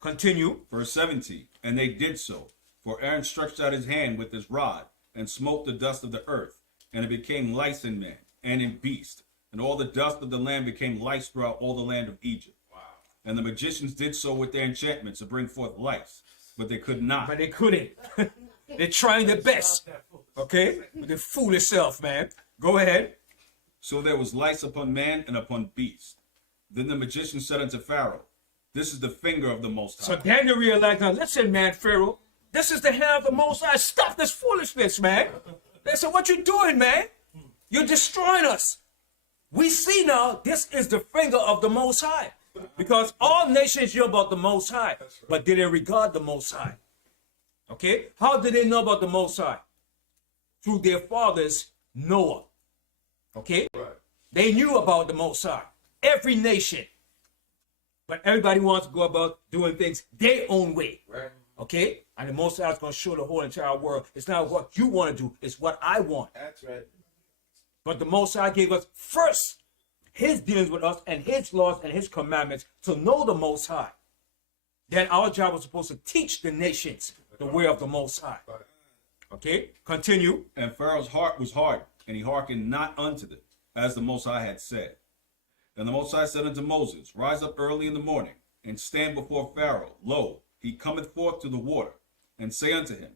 Continue. Verse 17, and they did so. For Aaron stretched out his hand with his rod, and smote the dust of the earth, and it became lice in man, and in beast. And all the dust of the land became lice throughout all the land of Egypt. Wow. And the magicians did so with their enchantments to bring forth lice, but they could not. But they couldn't. They're trying their best. Okay? With their foolish self, man. Go ahead. So there was lice upon man and upon beast. Then the magician said unto Pharaoh, this is the finger of the Most High. So Daniel realized, now listen, man, Pharaoh, this is the hand of the Most High. Stop this foolishness, man. They said, what you doing, man? You're destroying us. We see now this is the finger of the Most High. Because all nations knew about the Most High, but did they regard the Most High? Okay? How did they know about the Most High? Through their fathers, Noah. Okay? Right. They knew about the Most High. Every nation. But everybody wants to go about doing things their own way. Right. Okay? And the Most High is going to show the whole entire world. It's not what you want to do. It's what I want. That's right. But the Most High gave us first his dealings with us and his laws and his commandments to know the Most High. Then our job was supposed to teach the nations the way of the Most High. Okay? Continue. And Pharaoh's heart was hardened, and he hearkened not unto them, as the Most High had said. And the Most High said unto Moses, rise up early in the morning, and stand before Pharaoh. Lo, he cometh forth to the water. And say unto him,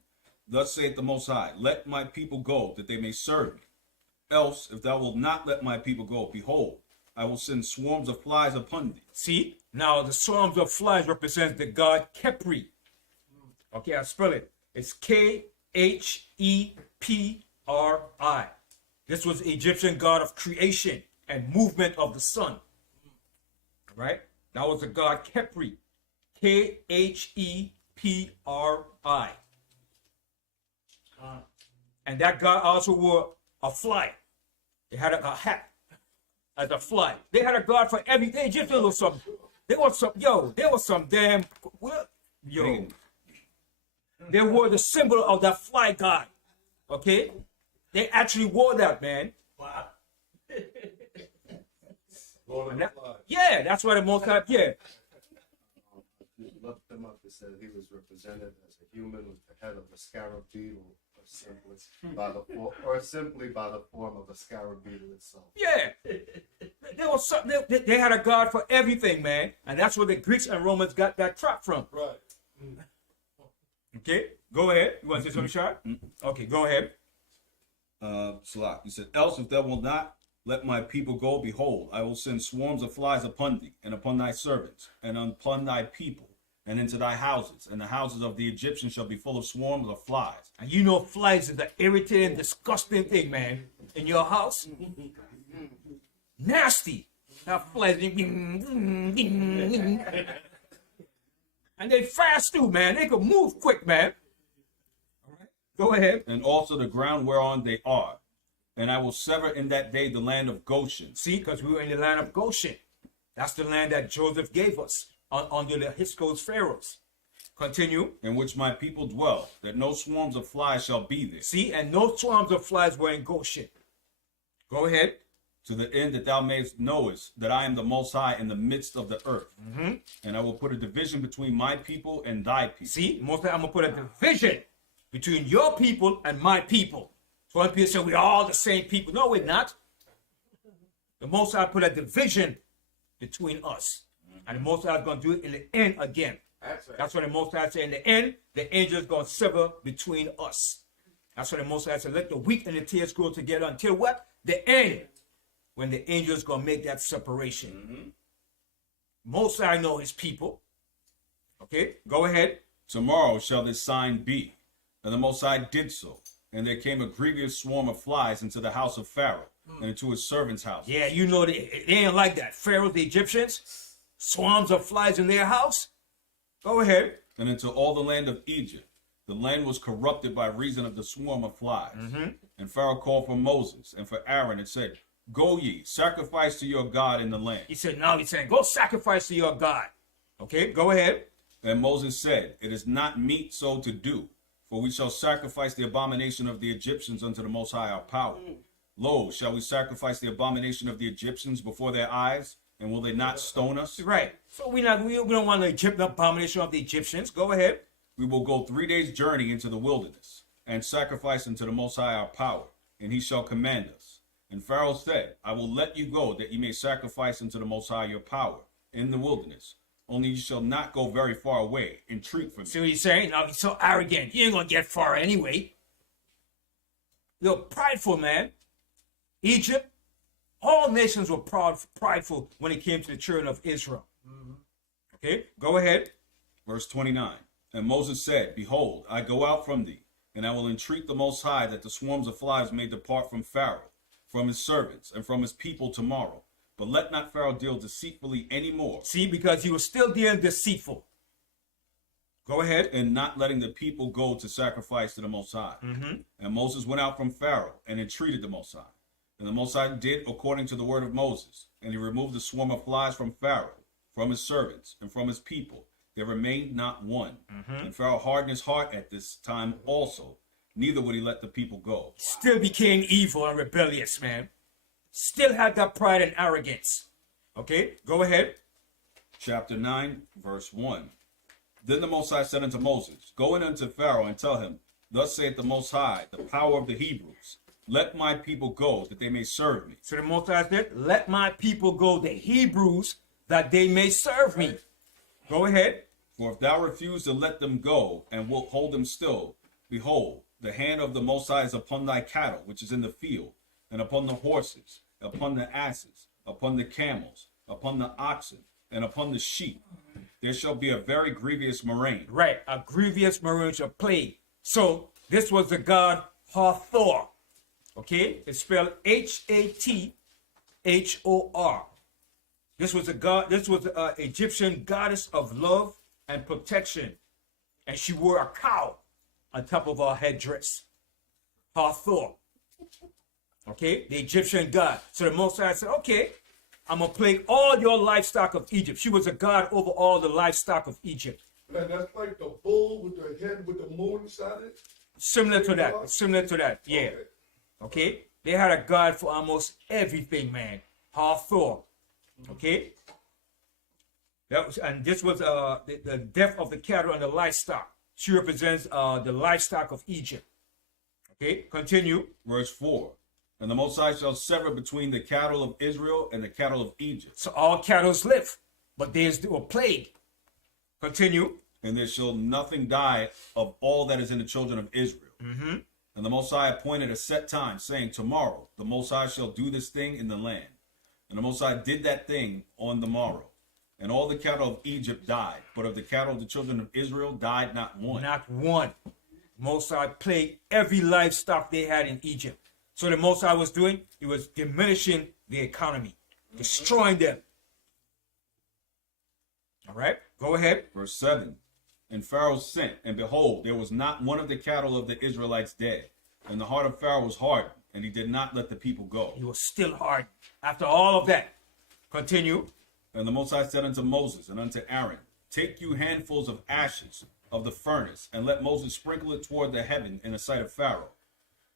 thus saith the Most High, let my people go, that they may serve me. Else, if thou wilt not let my people go, behold, I will send swarms of flies upon thee. See? Now the swarms of flies represents the god Kepri. Okay, I'll spell it. It's K-H-E-P-R-I. This was the Egyptian god of creation and movement of the sun. Right? That was the god Kepri. K-H-E-P-R-I. And that god also wore a fly. They had a hat as a fly. They had a god for everything. Just a little something. They were some, there was some damn, they wore the symbol of that fly god. Okay? They actually wore that, man. Wow. Yeah, that's why the Most High, Looked him up. It said he was represented as a human with the head of a scarab beetle, or simply by the form of a scarab beetle itself. Yeah. There was something, they had a god for everything, man. And that's where the Greeks and Romans got that trap from. Right. Okay, go ahead. You want to say something, Shah? Okay, go ahead. Salah. He said, else if thou wilt not let my people go, behold, I will send swarms of flies upon thee, and upon thy servants, and upon thy people, and into thy houses, and the houses of the Egyptians shall be full of swarms of flies. And you know flies is an irritating, disgusting thing, man. In your house. Nasty. That flies. And they fast too, man. They can move quick, man. All right. Go ahead. And also the ground whereon they are. And I will sever in that day the land of Goshen. See, because we were in the land of Goshen. That's the land that Joseph gave us under the Hisco's pharaohs. Continue. In which my people dwell, that no swarms of flies shall be there. See, and no swarms of flies were in Goshen. Go ahead. To the end that thou mayest knowest that I am the Most High in the midst of the earth. And I will put a division between my people and thy people. See, most of I'm going to put a division between your people and my people. So when people say we're all the same people. No, we're not. The Most High put a division between us. And the Most High is going to do it in the end again. That's right. That's what the Most High said in the end. The angel is going to sever between us. That's what the Most High said. Let the wheat and the tares grow together until what? The end. When the angel is going to make that separation. Most High know his people. Okay, go ahead. Tomorrow shall this sign be. And the Most High did so. And there came a grievous swarm of flies into the house of Pharaoh and into his servants' house. Yeah, you know, they ain't like that. Pharaoh, the Egyptians, swarms of flies in their house. Go ahead. and into all the land of Egypt. The land was corrupted by reason of the swarm of flies. And Pharaoh called for Moses and for Aaron and said, "Go ye, sacrifice to your God in the land." He said, now he's saying, go sacrifice to your God. Okay, go ahead. And Moses said, "It is not meet so to do, for we shall sacrifice the abomination of the Egyptians unto the Most High our power. Lo, shall we sacrifice the abomination of the Egyptians before their eyes, and will they not stone us? Right. So we don't want the Egyptian abomination of the Egyptians. Go ahead. We will go 3 days' journey into the wilderness, and sacrifice unto the Most High our power, and he shall command us." And Pharaoh said, "I will let you go, that ye may sacrifice unto the Most High your power in the wilderness. Only you shall not go very far away. Entreat for me." See what he's saying? Now he's so arrogant. You ain't gonna get far anyway. You're prideful, man. Egypt, all nations were prideful when it came to the children of Israel. Okay, go ahead. Verse 29. And Moses said, "Behold, I go out from thee, and I will entreat the Most High that the swarms of flies may depart from Pharaoh, from his servants, and from his people tomorrow. But let not Pharaoh deal deceitfully any more." See, because he was still being deceitful. Go ahead. "And not letting the people go to sacrifice to the Most High." And Moses went out from Pharaoh and entreated the Most High. And the Most High did according to the word of Moses. And he removed the swarm of flies from Pharaoh, from his servants, and from his people. There remained not one. And Pharaoh hardened his heart at this time also. Neither would he let the people go. Still became evil and rebellious, man. Still had that pride and arrogance. Okay, go ahead. Chapter 9, verse 1. Then the Most High said unto Moses, "Go in unto Pharaoh and tell him, Thus saith the Most High, the power of the Hebrews. Let my people go, that they may serve me." So the Most High said, let my people go, the Hebrews, that they may serve me. Go ahead. "For if thou refuse to let them go, and wilt hold them still, behold, the hand of the Most High is upon thy cattle, which is in the field, and upon the horses, upon the asses, upon the camels, upon the oxen, and upon the sheep. There shall be a very grievous murrain." Right, a grievous marriage plague. So this was the god Hathor. Okay, it's spelled Hathor. This was a god. This was an Egyptian goddess of love and protection, and she wore a cow on top of her headdress. Hathor. Okay, the Egyptian god. So the Most High said, "Okay, I'm gonna plague all your livestock of Egypt." She was a god over all the livestock of Egypt. Man, that's like the bull with the head with the moon inside it. Similar to that. Similar to that. Yeah. Okay. They had a god for almost everything, man. Hathor. Okay. That was, and this was the death of the cattle and the livestock. She represents the livestock of Egypt. Okay. Continue. Verse 4. "And the Most High shall sever between the cattle of Israel and the cattle of Egypt. So all cattle live, but there's a plague. Continue. And there shall nothing die of all that is in the children of Israel. And the Most High appointed a set time, saying, Tomorrow the Most High shall do this thing in the land. And the Most High did that thing on the morrow. And all the cattle of Egypt died, but of the cattle of the children of Israel died not one." Not one. Most High plagued every livestock they had in Egypt. So the Most High was doing, he was diminishing the economy, destroying them. All right, go ahead. Verse 7. "And Pharaoh sent, and behold, there was not one of the cattle of the Israelites dead. And the heart of Pharaoh was hardened, and he did not let the people go. He was still hard after all of that. Continue. And the Most High said unto Moses and unto Aaron, Take you handfuls of ashes of the furnace, and let Moses sprinkle it toward the heaven in the sight of Pharaoh.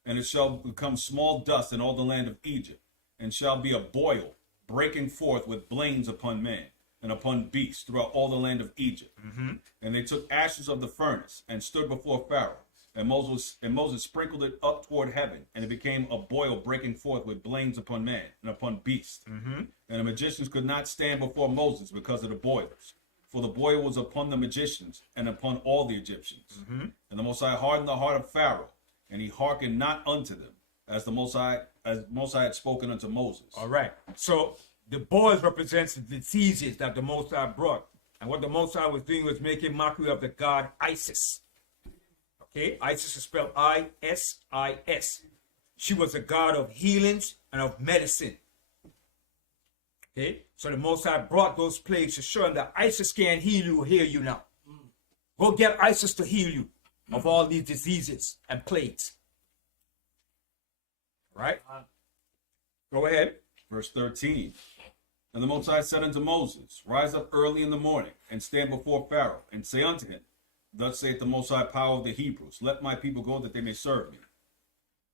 And it shall become small dust in all the land of Egypt, and shall be a boil, breaking forth with blains upon man and upon beasts throughout all the land of Egypt. And they took ashes of the furnace and stood before Pharaoh. And Moses sprinkled it up toward heaven, and it became a boil breaking forth with blains upon man and upon beasts. And the magicians could not stand before Moses because of the boils, for the boil was upon the magicians and upon all the Egyptians. And the Most High hardened the heart of Pharaoh, and he hearkened not unto them, as the Most High had spoken unto Moses. All right. So the boils represents the diseases that the Most High brought. And what the Most High was doing was making mockery of the god Isis. Okay, Isis is spelled I-S-I-S. She was a god of healings and of medicine. Okay, so the Most High brought those plagues to show him that Isis can't heal you now. Go get ISIS to heal you of all these diseases and plagues. Right? Go ahead. Verse 13. And the Most High said unto Moses, Rise up early in the morning, and stand before Pharaoh, and say unto him, Thus saith the Most High power of the Hebrews, Let my people go, that they may serve me.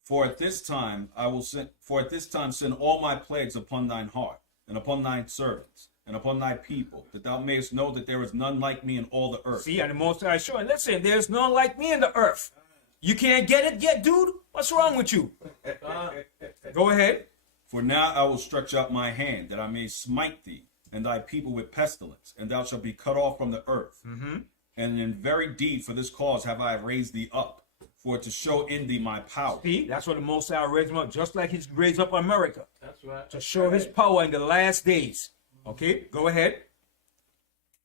For at this time send all my plagues upon thine heart, and upon thine servants, and upon thy people, that thou mayest know that there is none like me in all the earth. See, and the Most High showing, listen, there's none like me in the earth. You can't get it yet, dude? What's wrong with you? Go ahead. For now I will stretch out my hand, that I may smite thee and thy people with pestilence, and thou shalt be cut off from the earth. And in very deed for this cause have I raised thee up, for to show in thee my power. See, that's what the Most High raised him up, just like he's raised up America. That's right. To show his power in the last days. Okay, go ahead.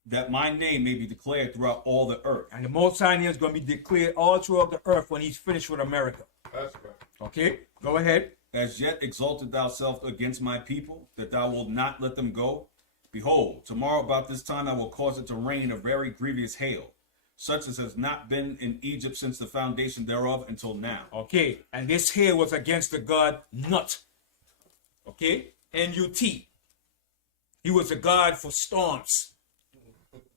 That my name may be declared throughout all the earth. And the Most High is going to be declared all throughout the earth when he's finished with America. That's right. Okay, go ahead. As yet exalted thyself against my people, that thou wilt not let them go. Behold, tomorrow about this time I will cause it to rain a very grievous hail, such as has not been in Egypt since the foundation thereof until now. Okay, and this hail was against the god Nut. Okay, N-U-T. He was a god for storms.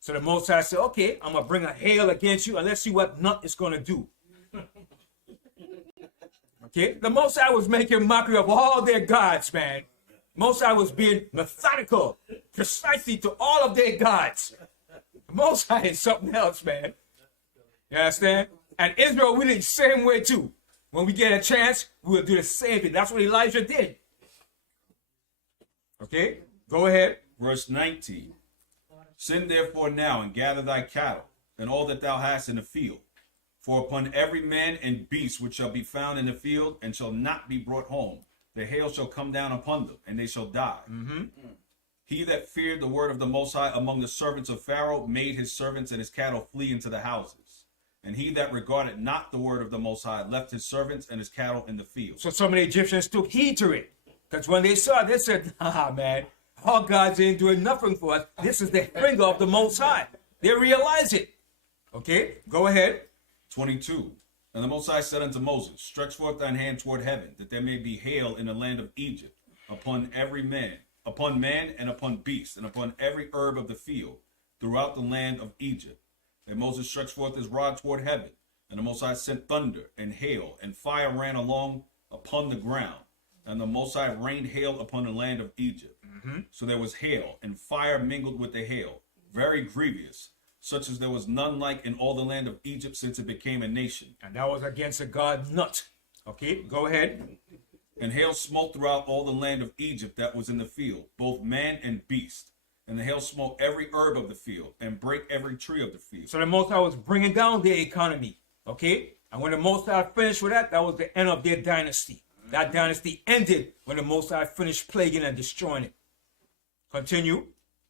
So the Most High said, okay, I'm going to bring a hail against you, and let's see what Nut is going to do. Okay, the Most High was making mockery of all their gods, man. Most High was being methodical, precisely to all of their gods. The Most High is something else, man. You understand? And Israel, we did the same way too. When we get a chance, we will do the same thing. That's what Elijah did. Okay, go ahead. Verse 19. Send therefore now and gather thy cattle, and all that thou hast in the field. For upon every man and beast which shall be found in the field, and shall not be brought home, the hail shall come down upon them, and they shall die. He that feared the word of the Most High among the servants of Pharaoh made his servants and his cattle flee into the houses. And he that regarded not the word of the Most High left his servants and his cattle in the field. So some of the Egyptians took heed to it. Because when they saw it, they said, man, our gods ain't doing nothing for us. This is the finger of the Most High. They realize it. Okay, go ahead. 22. And the Most High said unto Moses, Stretch forth thine hand toward heaven, that there may be hail in the land of Egypt, upon every man, and upon beast, and upon every herb of the field, throughout the land of Egypt. And Moses stretched forth his rod toward heaven, and the Most High sent thunder, and hail, and fire ran along upon the ground. And the Most High rained hail upon the land of Egypt. So there was hail, and fire mingled with the hail, very grievous, such as there was none like in all the land of Egypt since it became a nation. And that was against the god Nut. Okay, go ahead. And hail smote throughout all the land of Egypt that was in the field, both man and beast. And the hail smote every herb of the field, and brake every tree of the field. So the Most High was bringing down their economy. Okay, and when the Most High finished with that, that was the end of their dynasty. That dynasty ended when the Most High finished plaguing and destroying it. Continue.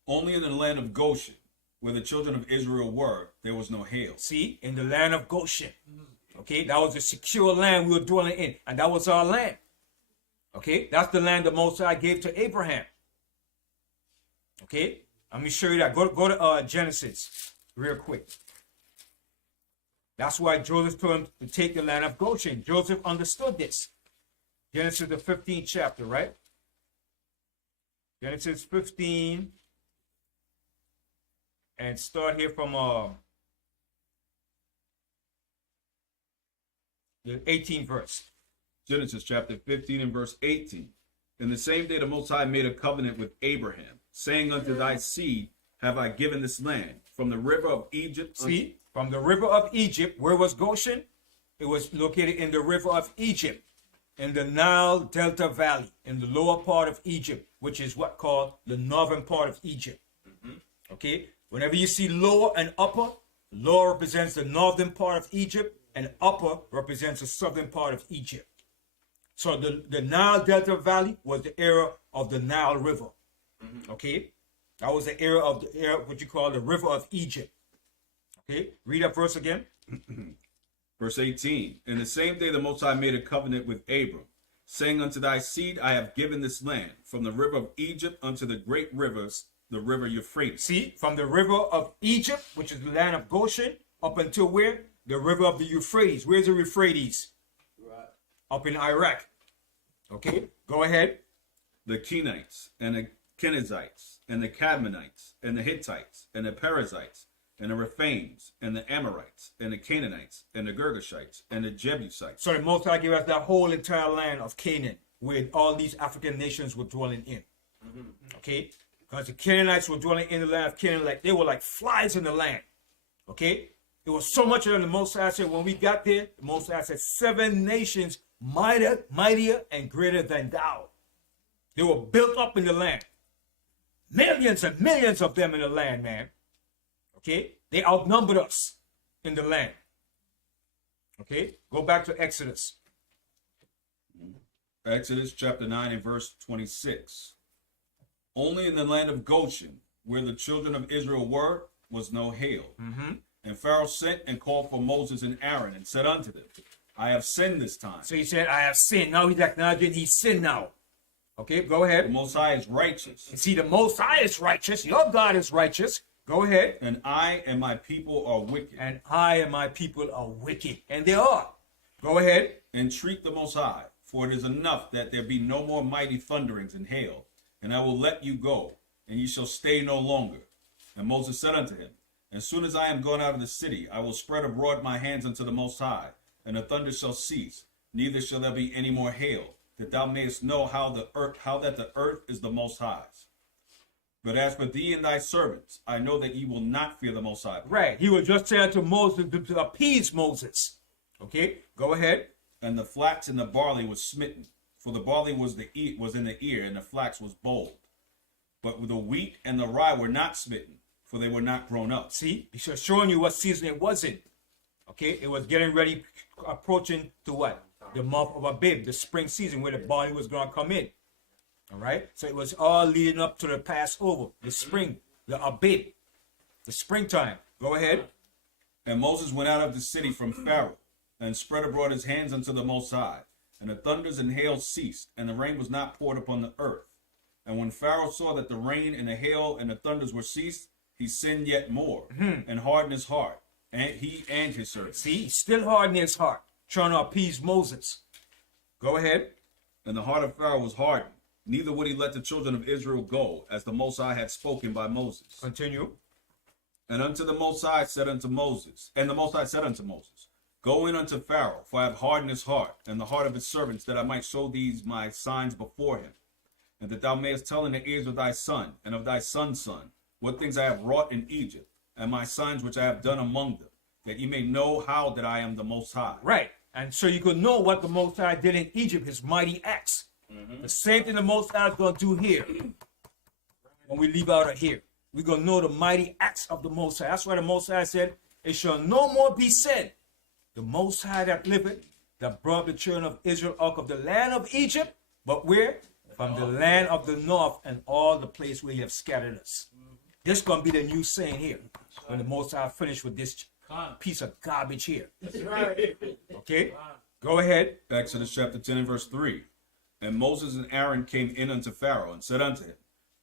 Only in the land of Goshen, where the children of Israel were, there was no hail. See, in the land of Goshen. Okay, that was a secure land we were dwelling in, and that was our land. Okay, that's the land the Most High gave to Abraham. Okay, let me show you that. Go to Genesis real quick. That's why Joseph told him to take the land of Goshen. Joseph understood this. Genesis the 15th chapter, right? Genesis 15, and start here from the 18th verse. Genesis chapter 15 and verse 18. In the same day the Most High made a covenant with Abraham, saying unto thy seed have I given this land, from the river of Egypt. See, from the river of Egypt, where was Goshen? It was located in the river of Egypt, in the Nile Delta Valley, in the lower part of Egypt, which is what called the northern part of Egypt. Okay, whenever you see lower and upper, lower represents the northern part of Egypt, and upper represents the southern part of Egypt. So the Nile Delta Valley was the area of the Nile River. Okay, that was the area of what you call the river of Egypt. Okay, read that verse again. Verse 18. In the same day the Most High made a covenant with Abram, saying unto thy seed I have given this land, from the river of Egypt unto the great rivers, the river Euphrates. See, from the river of Egypt, which is the land of Goshen, up until where? The river of the Euphrates. Where's the Euphrates? Right. Up in Iraq. Okay, go ahead. The Kenites, and the Kenizzites, and the Cadmonites, and the Hittites, and the Perizzites, and the Rephaims, and the Amorites, and the Canaanites, and the Girgashites, and the Jebusites. So the Most High gave us that whole entire land of Canaan, where all these African nations were dwelling in. Okay, because the Canaanites were dwelling in the land of Canaan, like they were like flies in the land. Okay, there was so much of them. The Most High said, when we got there, the Most High said, 7 nations mightier and greater than thou. They were built up in the land. Millions and millions of them in the land, man. Okay? They outnumbered us in the land. Okay? Go back to Exodus. Exodus chapter 9 and verse 26. Only in the land of Goshen, where the children of Israel were, was no hail. And Pharaoh sent and called for Moses and Aaron and said unto them, I have sinned this time. So he said, I have sinned. Now he's acknowledging he's sinned now. Okay, go The ahead. Most High is righteous, And see, the Most High is righteous. Your God is righteous. Go ahead. and I and my people are wicked. And I and my people are wicked. And they are. Go ahead. Entreat the Most High, for it is enough that there be no more mighty thunderings and hail, and I will let you go, and ye shall stay no longer. And Moses said unto him, As soon as I am gone out of the city, I will spread abroad my hands unto the Most High, and the thunder shall cease, neither shall there be any more hail, that thou mayest know how that the earth is the Most High's. But as for thee and thy servants, I know that ye will not fear the Most High. Right. He was just saying to Moses to appease Moses. Okay, go ahead. And the flax and the barley was smitten, for the barley was in the ear, and the flax was bold. But the wheat and the rye were not smitten, for they were not grown up. See, he's just showing you what season it was in. Okay, it was getting ready, approaching to what? The month of Abib, the spring season, where the barley was going to come in. All right, so it was all leading up to the Passover, the spring, the Abib, the springtime. Go ahead. And Moses went out of the city from Pharaoh, and spread abroad his hands unto the Most High. And the thunders and hail ceased, and the rain was not poured upon the earth. And when Pharaoh saw that the rain and the hail and the thunders were ceased, he sinned yet more, and hardened his heart, and he and his servants. See, he's still hardening his heart, trying to appease Moses. Go ahead. And the heart of Pharaoh was hardened, neither would he let the children of Israel go, as the Most High had spoken by Moses. Continue. And unto the Most High said unto Moses, and the Most High said unto Moses, Go in unto Pharaoh, for I have hardened his heart, and the heart of his servants, that I might show these my signs before him, and that thou mayest tell in the ears of thy son, and of thy son's son, what things I have wrought in Egypt, and my signs which I have done among them, that ye may know how that I am the Most High. Right. And so you could know what the Most High did in Egypt, his mighty acts. The same thing the Most High is going to do here. When we leave out of here, we're going to know the mighty acts of the Most High. That's why the Most High said, it shall no more be said, the Most High that liveth, that brought the children of Israel out of the land of Egypt, but where? From the land of the north and all the place where you have scattered us. This is going to be the new saying here, when the Most High finished with this piece of garbage here. That's right. Okay? Go ahead. Exodus chapter 10 and verse 3. And Moses and Aaron came in unto Pharaoh, and said unto him,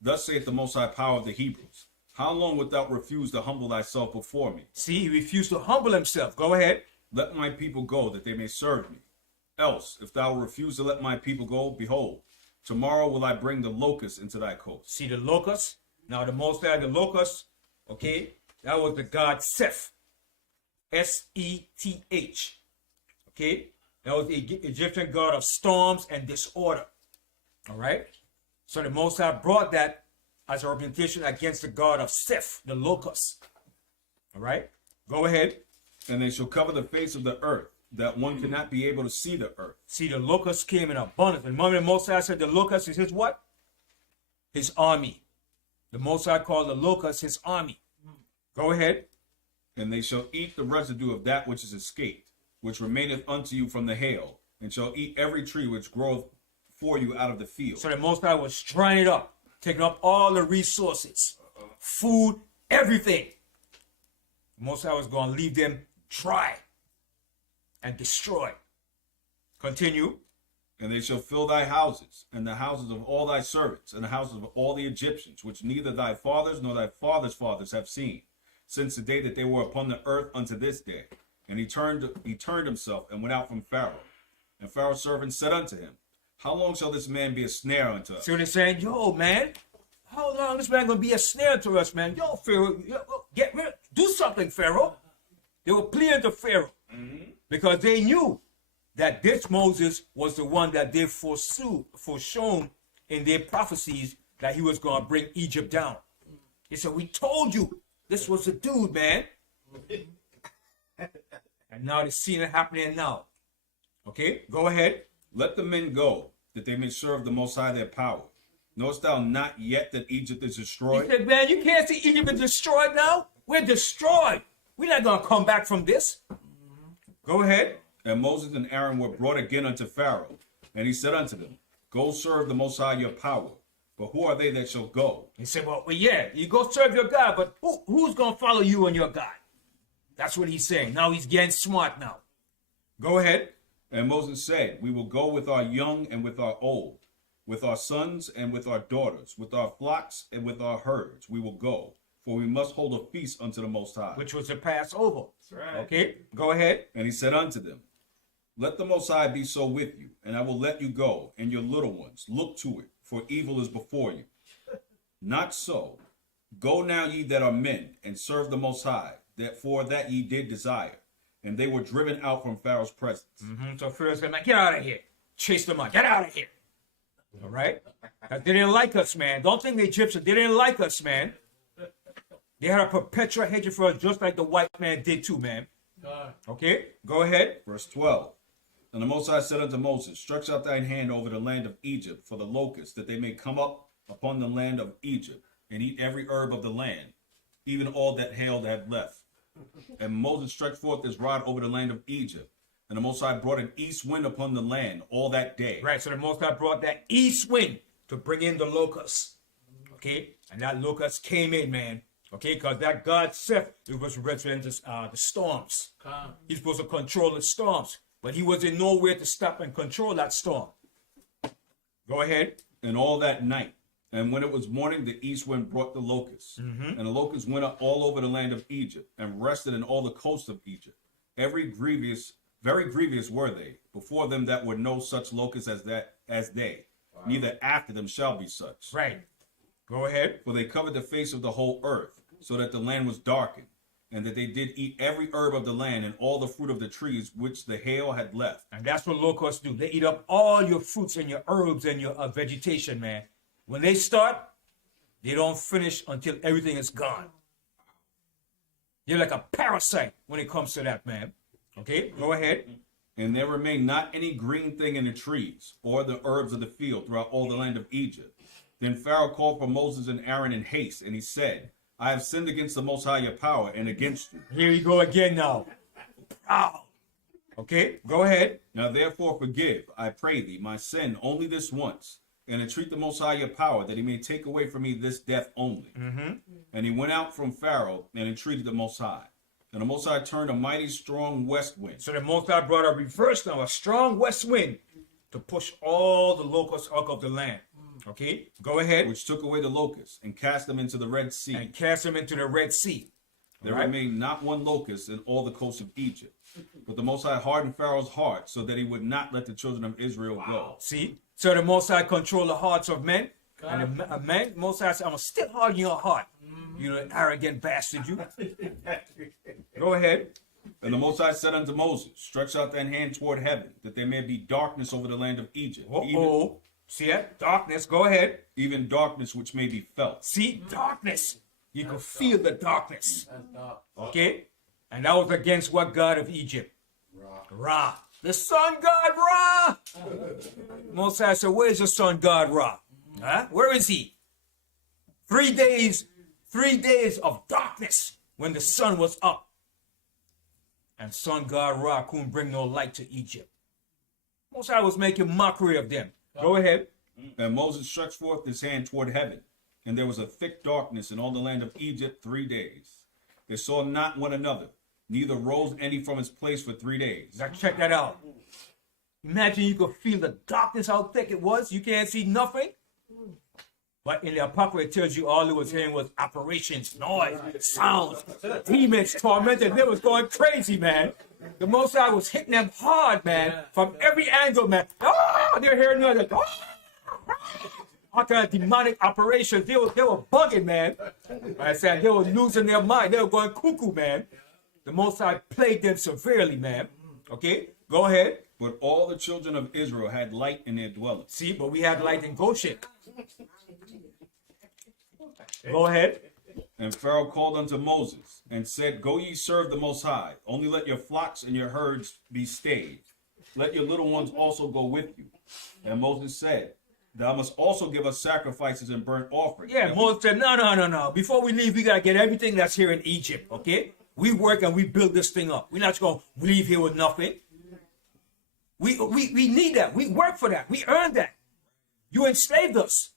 Thus saith the Most High power of the Hebrews, How long wilt thou refuse to humble thyself before me? See, he refused to humble himself. Go ahead. Let my people go, that they may serve me. Else, if thou refuse to let my people go, behold, tomorrow will I bring the locusts into thy coast. See the locusts? Now the Most High, the locusts, okay, that was the god Seth. S-E-T-H. Okay? That was the Egyptian god of storms and disorder. All right? So the Most High brought that as a representation against the god of Seth, the locusts. All right? Go ahead. And they shall cover the face of the earth, that one cannot be able to see the earth. See, the locusts came in abundance. And remember the Most High said the locust is his what? His army. The Most High called the locust his army. Go ahead. And they shall eat the residue of that which is escaped, which remaineth unto you from the hail, and shall eat every tree which groweth for you out of the field. So the Most High was drying it up, taking up all the resources, food, everything. The Most High was going to leave them dry and destroy. Continue. And they shall fill thy houses, and the houses of all thy servants, and the houses of all the Egyptians, which neither thy fathers nor thy fathers' fathers have seen. since the day that they were upon the earth unto this day. And he turned himself and went out from Pharaoh. And Pharaoh's servants said unto him, how long shall this man be a snare unto us? So they're saying, yo, man, how long this man gonna be a snare to us, man? Yo, Pharaoh, do something, Pharaoh. They were pleading to Pharaoh because they knew that this Moses was the one that they foreshown in their prophecies that he was going to bring Egypt down. They said, we told you this was the dude, man. And now they're seeing it happening now. Okay, go ahead. Let the men go, that they may serve the Most High their power. Knowest thou not yet that Egypt is destroyed? He said, man, you can't see Egypt is destroyed now? We're destroyed. We're not going to come back from this. Go ahead. And Moses and Aaron were brought again unto Pharaoh. And he said unto them, go serve the Most High your power. But who are they that shall go? He said, well, yeah, you go serve your God, but who's going to follow you and your God? That's what he's saying. Now he's getting smart now. Go ahead. And Moses said, we will go with our young and with our old, with our sons and with our daughters, with our flocks and with our herds. We will go, for we must hold a feast unto the Most High. Which was the Passover. That's right. Okay, go ahead. And he said unto them, let the Most High be so with you, and I will let you go, and your little ones. Look to it, for evil is before you. Not so. Go now, ye that are men, and serve the Most High, for that ye did desire. And they were driven out from Pharaoh's presence. So Pharaoh said, man, get out of here. Chase them out. Get out of here. All right? They didn't like us, man. Don't think the Egyptians, they didn't like us, man. They had a perpetual hatred for us, just like the white man did too, man. Okay, go ahead. Verse 12. And the Most High said unto Moses, stretch out thine hand over the land of Egypt for the locusts, that they may come up upon the land of Egypt, and eat every herb of the land, even all that hail had left. And Moses stretched forth his rod over the land of Egypt, and the Most High brought an east wind upon the land all that day. Right, so the Most High brought that east wind to bring in the locusts. Okay, and that locust came in, man. Okay, because that God said it was representing the storms. He's supposed to control the storms, but he wasn't nowhere to stop and control that storm. Go ahead. And all that night, and when it was morning, the east wind brought the locusts. And the locusts went up all over the land of Egypt, and rested in all the coast of Egypt. Very grievous were they. Before them that were no such locusts as they. Wow. Neither after them shall be such. Right. Go ahead. For they covered the face of the whole earth, so that the land was darkened, and that they did eat every herb of the land and all the fruit of the trees which the hail had left. And that's what locusts do. They eat up all your fruits and your herbs and your vegetation, man. When they start, they don't finish until everything is gone. You're like a parasite when it comes to that, man. Okay, go ahead. And there remained not any green thing in the trees, or the herbs of the field throughout all the land of Egypt. Then Pharaoh called for Moses and Aaron in haste, and he said, I have sinned against the Most High your power and against you. Here you go again now. Proud. Okay, go ahead. Now therefore forgive, I pray thee, my sin only this once, and entreat the Most High your power, that he may take away from me this death only. And he went out from Pharaoh and entreated the Most High. And the Most High turned a mighty strong west wind. So the Most High brought a reverse now, a strong west wind, to push all the locusts out of the land. Okay, go ahead. Which took away the locusts and cast them into the Red Sea. And cast them into the Red Sea. There remained not one locust in all the coast of Egypt. But the Most High hardened Pharaoh's heart, so that he would not let the children of Israel go. See? So the Most High controlled the hearts of men. And a man, Most High said, I'm still harden your heart. You arrogant bastard, you. Go ahead. And the Most High said unto Moses, stretch out thine hand toward heaven, that there may be darkness over the land of Egypt. See it? Darkness. Go ahead. Even darkness which may be felt. See? Darkness. You can feel the darkness. Okay? And that was against what God of Egypt? Ra. The sun god Ra. Most High said, where's the sun god Ra? Huh? Where is he? 3 days of darkness when the sun was up. And sun god Ra couldn't bring no light to Egypt. Most High was making mockery of them. Go ahead. And Moses stretched forth his hand toward heaven, and there was a thick darkness in all the land of Egypt 3 days. They saw not one another, neither rose any from his place for 3 days. Now check that out. Imagine you could feel the darkness, how thick it was. You can't see nothing. But in the Apocrypha, it tells you all it was hearing was apparitions, noise, sounds, demons, tormented. They was going crazy, man. The Most High was hitting them hard, man, from every angle, man. Oh, they're hearing noise. Like, all kind of demonic operations. They were bugging, man. I said they were losing their mind. They were going cuckoo, man. The Most High plagued them severely, man. Okay, go ahead. But all the children of Israel had light in their dwellings. See, but we had light in Goshen. Go ahead. And Pharaoh called unto Moses and said, Go ye serve the Most High. Only let your flocks and your herds be stayed. Let your little ones also go with you. And Moses said, Thou must also give us sacrifices and burnt offerings. Yeah, Moses said, no. Before we leave, we got to get everything that's here in Egypt, okay? We work and we build this thing up. We're not just going to leave here with nothing. We need that. We work for that. We earned that. You enslaved us.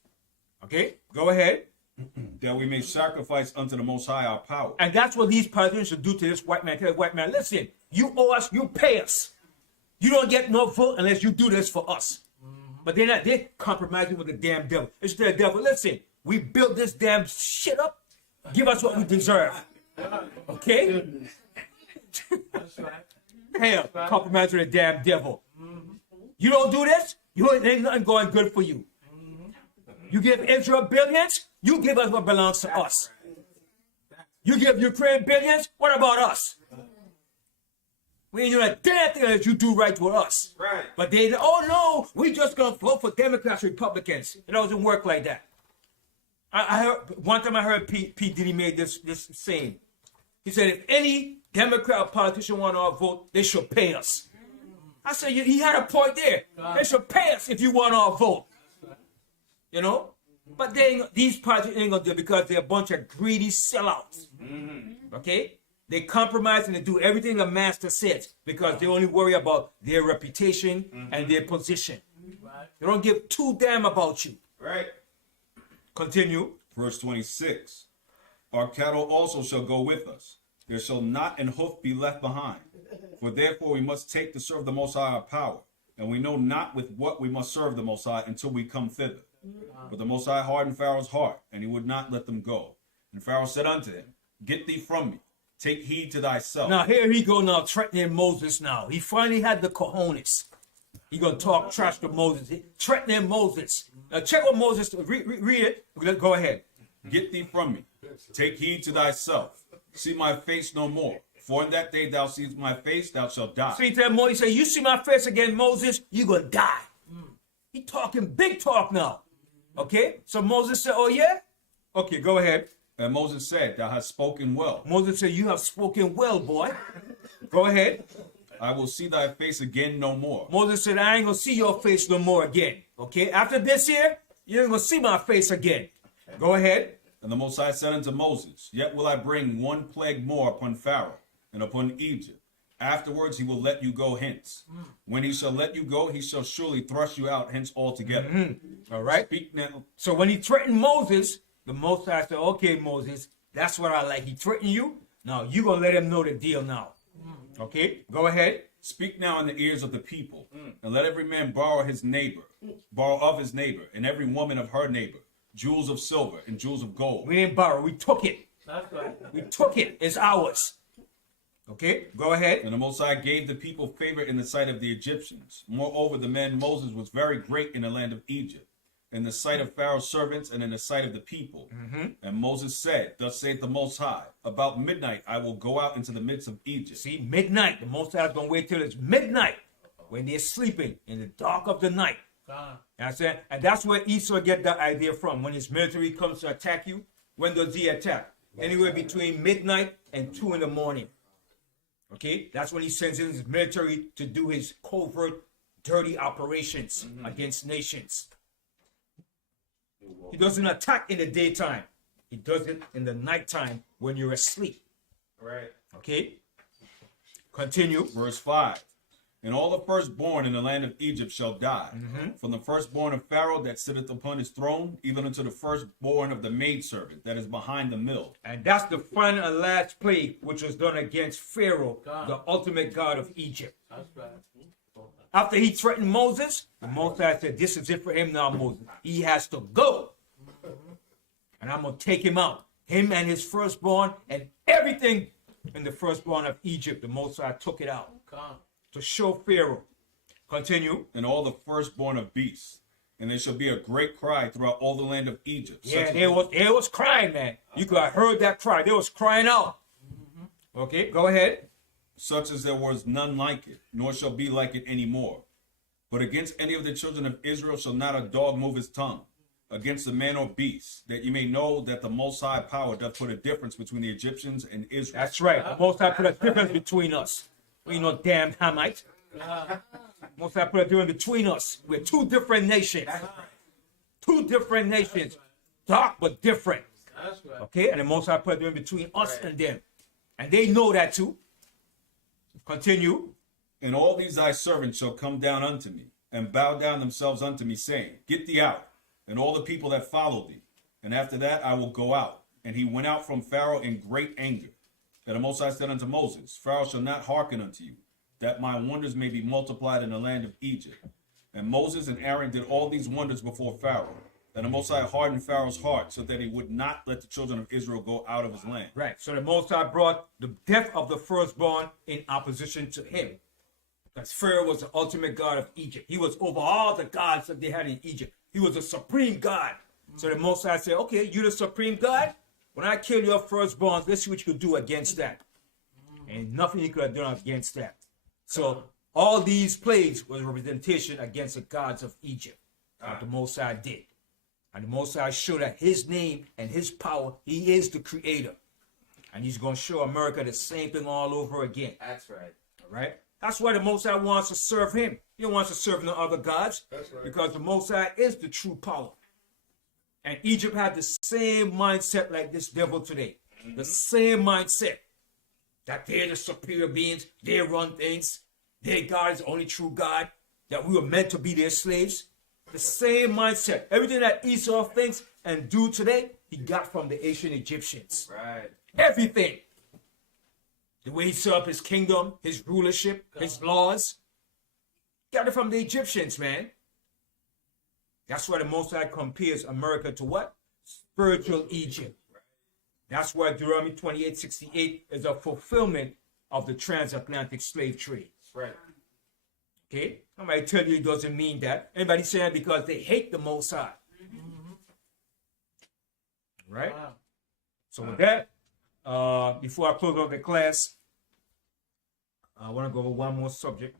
Okay, go ahead. That we may sacrifice unto the Most High our power. And that's what these politicians should do to this white man. Tell the white man, listen, you owe us, you pay us. You don't get no vote unless you do this for us. But they're compromising with the damn devil. It's the devil. Listen, we built this damn shit up. Give us what we deserve. Okay? That's right. Hell, compromise with the damn devil. You don't do this, ain't nothing going good for you. You give Israel billions, you give us what belongs to us. You give Ukraine billions, what about us? We ain't doing a damn thing that you do right with us. Right. But they, oh no, we just gonna vote for Democrats, Republicans. It doesn't work like that. I heard one time I heard P. Diddy made this saying. He said, if any Democrat or politician want our vote, they should pay us. I said, he had a point there. They should pay us if you want our vote. You know? But these politicians ain't gonna do it because they're a bunch of greedy sellouts. Okay? They compromise and they do everything the master says because they only worry about their reputation and their position. They don't give two damn about you. Right. Continue. Verse 26. Our cattle also shall go with us. There shall not an hoof be left behind. For therefore we must take to serve the Most High our power. And we know not with what we must serve the Most High until we come thither. But the Most High hardened Pharaoh's heart, and he would not let them go. And Pharaoh said unto him, Get thee from me. Take heed to thyself. Now here he go now threatening Moses now. He finally had the cojones. He gonna talk trash to Moses. Threatening Moses. Now check what Moses, read it. Go ahead. Get thee from me. Take heed to thyself. See my face no more. For in that day thou seest my face, thou shalt die. See, tell Moses, he said, you see my face again, Moses, you gonna die. He talking big talk now. Okay? So Moses said, oh yeah? Okay, go ahead. And Moses said, Thou hast spoken well. Moses said, you have spoken well, boy. Go ahead. I will see thy face again no more. Moses said, I ain't gonna see your face no more again. Okay? After this here, you ain't gonna see my face again. Go ahead. And the Most High said unto Moses, Yet will I bring one plague more upon Pharaoh and upon Egypt. Afterwards he will let you go hence. When he shall let you go, he shall surely thrust you out hence altogether. All right. Speak now. So when he threatened Moses, the Most High said, okay, Moses, that's what I like. He threatened you. Now you gonna let him know the deal now. Okay, go ahead. Speak now in the ears of the people, and let every man borrow of his neighbor, and every woman of her neighbor, jewels of silver and jewels of gold. We didn't borrow, we took it. That's right. We took it. It's ours. Okay, go ahead. And the Most High gave the people favor in the sight of the Egyptians. Moreover, the man Moses was very great in the land of Egypt, in the sight of Pharaoh's servants and in the sight of the people. And Moses said, Thus saith the Most High, about midnight I will go out into the midst of Egypt. See, midnight. The Most High is going to wait till it's midnight when they're sleeping in the dark of the night. And that's where Esau get that idea from. When his military comes to attack you, when does he attack? Anywhere between midnight and 2 in the morning. Okay? That's when he sends in his military to do his covert, dirty operations against nations. He doesn't attack in the daytime. He does it in the nighttime when you're asleep. Right. Okay? Continue. Verse 5. And all the firstborn in the land of Egypt shall die, from the firstborn of Pharaoh that sitteth upon his throne, even unto the firstborn of the maidservant that is behind the mill. And that's the final and last plague which was done against Pharaoh, the ultimate god of Egypt. That's right. After he threatened Moses, the Most High said, this is it for him now, Moses. He has to go. And I'm going to take him out. Him and his firstborn and everything in the firstborn of Egypt. The Most High took it out Come. to show Pharaoh. Continue. And all the firstborn of beasts. And there shall be a great cry throughout all the land of Egypt. Yeah, such they was crying, man. You could have heard that cry. They was crying out. Okay, go ahead. such as there was none like it, nor shall be like it any more. But against any of the children of Israel shall not a dog move his tongue, against a man or beast, that you may know that the Most High power doth put a difference between the Egyptians and Israel. That's right. The Most High put a difference between us. We ain't no damn Hamite. Most High put a difference between us. We're two different nations. Two different nations. Dark but different. That's right. Okay? And the Most High put a difference between us and them. And they know that too. Continue. And all these thy servants shall come down unto me, and bow down themselves unto me, saying, Get thee out, and all the people that follow thee. And after that I will go out. And he went out from Pharaoh in great anger. And the Most High said unto Moses, Pharaoh shall not hearken unto you, that my wonders may be multiplied in the land of Egypt. And Moses and Aaron did all these wonders before Pharaoh. And the Most High hardened Pharaoh's heart, so that he would not let the children of Israel go out of his land. Right. So the Most High brought the death of the firstborn in opposition to him. Because Pharaoh was the ultimate god of Egypt. He was over all the gods that they had in Egypt. He was the supreme god. So the Most High said, okay, you the supreme god? When I kill your firstborns, let's see what you could do against that. And nothing he could have done against that. So all these plagues was a representation against the gods of Egypt. What the Most High did. And the Most High showed that his name and his power, he is the creator. And he's going to show America the same thing all over again. That's right. All right? That's why the Most High wants to serve him. He don't want to serve no other gods. That's right. Because the Most High is the true power. And Egypt had the same mindset like this devil today. The same mindset. That they're the superior beings. They run things. Their God is the only true God. That we were meant to be their slaves. The same mindset. Everything that Esau thinks and do today, he got from the ancient Egyptians. Right. Everything. The way he set up his kingdom, his rulership, his laws. Got it from the Egyptians, man. That's why the Most High compares America to what? Spiritual Egypt. That's why Deuteronomy 28:68 is a fulfillment of the transatlantic slave trade. That's right. Okay? Somebody tell you it doesn't mean that. Anybody saying because they hate the Most High. Right? Wow. So with that, before I close off the class, I want to go over one more subject.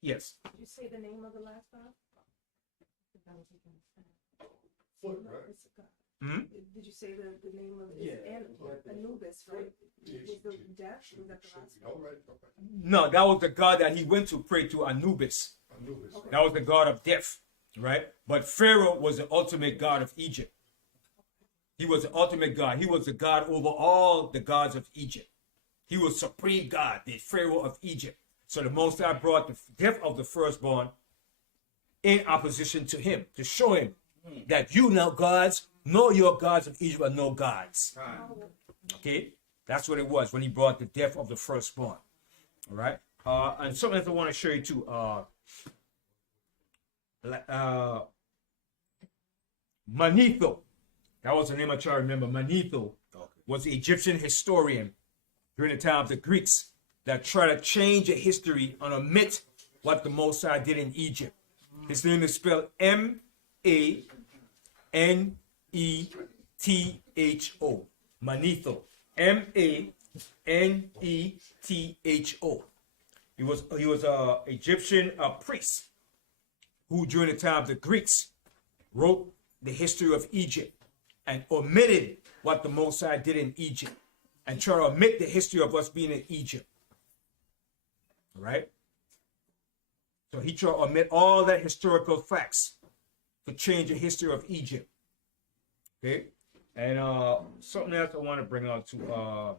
Yes. Did you say the name of the last god? Foot, right? Hmm? Did you say the name of it? Yeah. Anubis, right? Was the death? Was that the last one? All right. Okay. No, that was the god that he went to pray to, Anubis. I knew this. That was the god of death, right? But Pharaoh was the ultimate god of Egypt. He was the ultimate god. He was the god over all the gods of Egypt. He was supreme god, the Pharaoh of Egypt. So the Most High brought the death of the firstborn in opposition to him, to show him that you now gods, know your gods of Egypt are no gods. Okay? That's what it was when he brought the death of the firstborn. All right? And something else I want to show you too. Manetho, that was the name I try to remember. Manetho was the Egyptian historian during the time of the Greeks that tried to change the history and omit what the Most High did in Egypt. His name is spelled Manetho. Manetho. Manetho. He was a Egyptian priest who during the time of the Greeks wrote the history of Egypt and omitted what the Most High did in Egypt and tried to omit the history of us being in Egypt. All right? So he tried to omit all that historical facts to change the history of Egypt. Okay? And something else I want to bring out to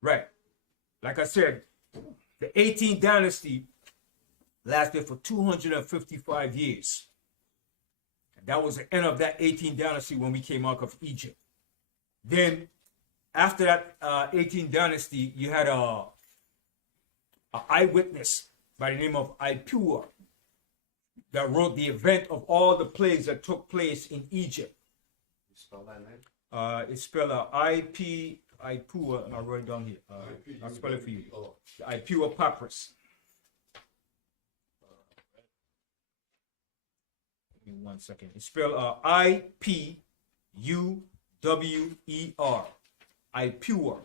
right. Like I said, the 18th dynasty lasted for 255 years. And that was the end of that 18th dynasty when we came out of Egypt. Then, after that 18th dynasty, you had a eyewitness by the name of Ipua. that wrote the event of all the plagues that took place in Egypt. You spell that name? It's spelled Ipua, and I'll write it down here. I'll spell it for you. The Ipua Papyrus. Give me 1 second. It's spelled I-P-U-W-E-R. Ipua.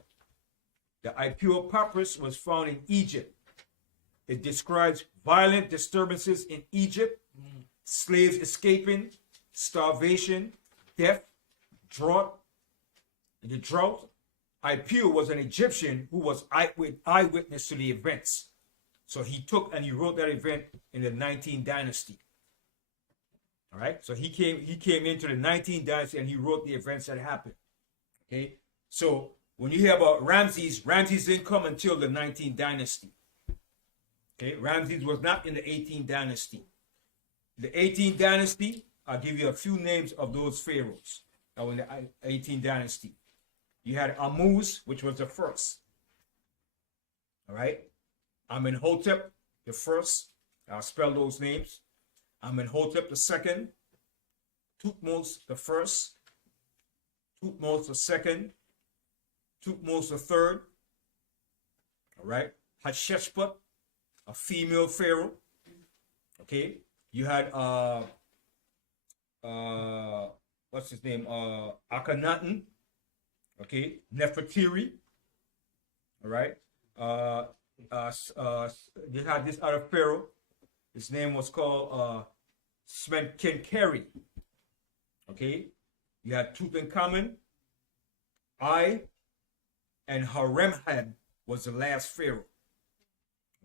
The Ipua Papyrus was found in Egypt. It describes violent disturbances in Egypt, slaves escaping, starvation, death, drought. In the drought, Ipua was an Egyptian who was eyewitness to the events. So he took and he wrote that event in the 19th dynasty. All right, so he came into the 19th dynasty and he wrote the events that happened. Okay, so when you hear about Ramses didn't come until the 19th dynasty. Okay, Ramses was not in the 18th dynasty. The 18th dynasty, I'll give you a few names of those pharaohs that were in the 18th dynasty. You had Ammuz, which was the first. All right, Amenhotep the first. I'll spell those names. Amenhotep the second. Thutmose the first. Thutmose the second. Thutmose the third. All right, Hatshepsut, a female pharaoh. Okay, you had what's his name? Akhenaten. Okay, Nefertiri. All right. You had this other pharaoh. His name was called Smenkhkare. Okay, you had Tutankhamun. And Horemheb was the last pharaoh.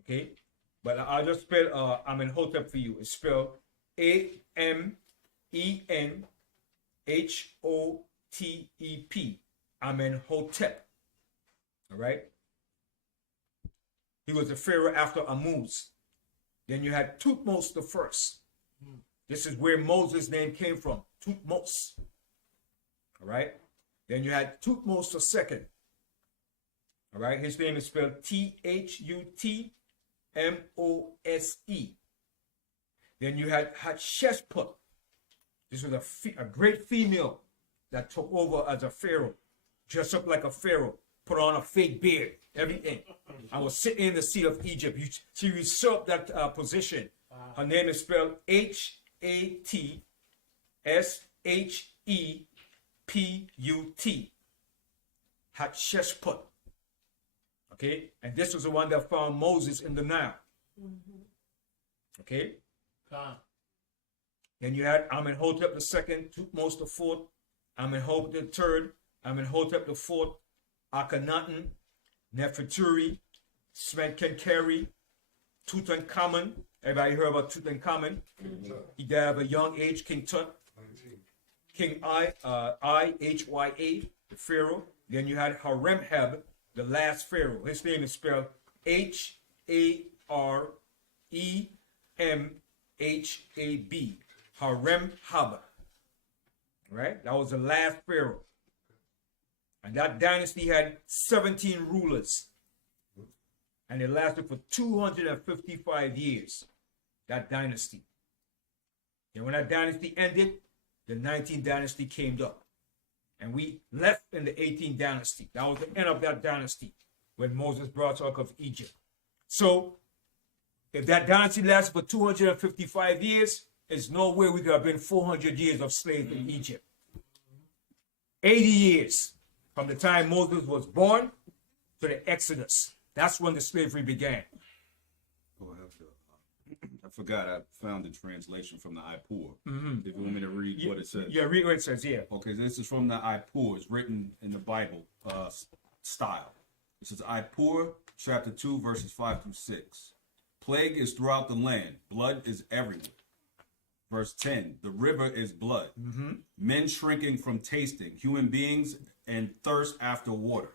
Okay, but I'll just spell Amenhotep for you. It's spelled A-M-E-N-H-O-T-E-P. Amenhotep. All right. He was a pharaoh after Ammuz. Then you had Thutmose the first. This is where Moses' name came from. Thutmose. All right. Then you had Thutmose the second. All right. His name is spelled T-H-U-T-M-O-S-E. Then you had Hatshepsut. This was a great female that took over as a pharaoh. Dressed up like a pharaoh. Put on a fake beard. Everything. I was sitting in the seat of Egypt. She usurped that position. Her name is spelled H-A-T-S-H-E-P-U-T. Hatshepsut. Okay, and this was the one that found Moses in the Nile. Okay. Then you had Amenhotep the second, Thutmose the fourth, Amenhotep the third, Amenhotep the fourth, Akhenaten, Nefertiri, Smenkhkare, Tutankhamun. Everybody heard about Tutankhamun? He died at a young age. King Tut, King I-H-Y-A, the pharaoh. Then you had Horemheb, the last pharaoh. His name is spelled H-A-R-E-M-H-A-B. Horemheb. Right? That was the last pharaoh. And that dynasty had 17 rulers. And it lasted for 255 years. That dynasty. And when that dynasty ended, the 19th dynasty came up. And we left in the 18th dynasty. That was the end of that dynasty when Moses brought us out of Egypt. So, if that dynasty lasted for 255 years, there's no way we could have been 400 years of slavery in Egypt. 80 years from the time Moses was born to the Exodus. That's when the slavery began. I forgot I found the translation from the Ipur. If you want me to read what it says. Yeah, read what it says, yeah. Okay, this is from the Ipur. It's written in the Bible style. It says Ipur, chapter 2, verses 5 through 6. Plague is throughout the land. Blood is everywhere. Verse 10, the river is blood. Men shrinking from tasting. Human beings and thirst after water.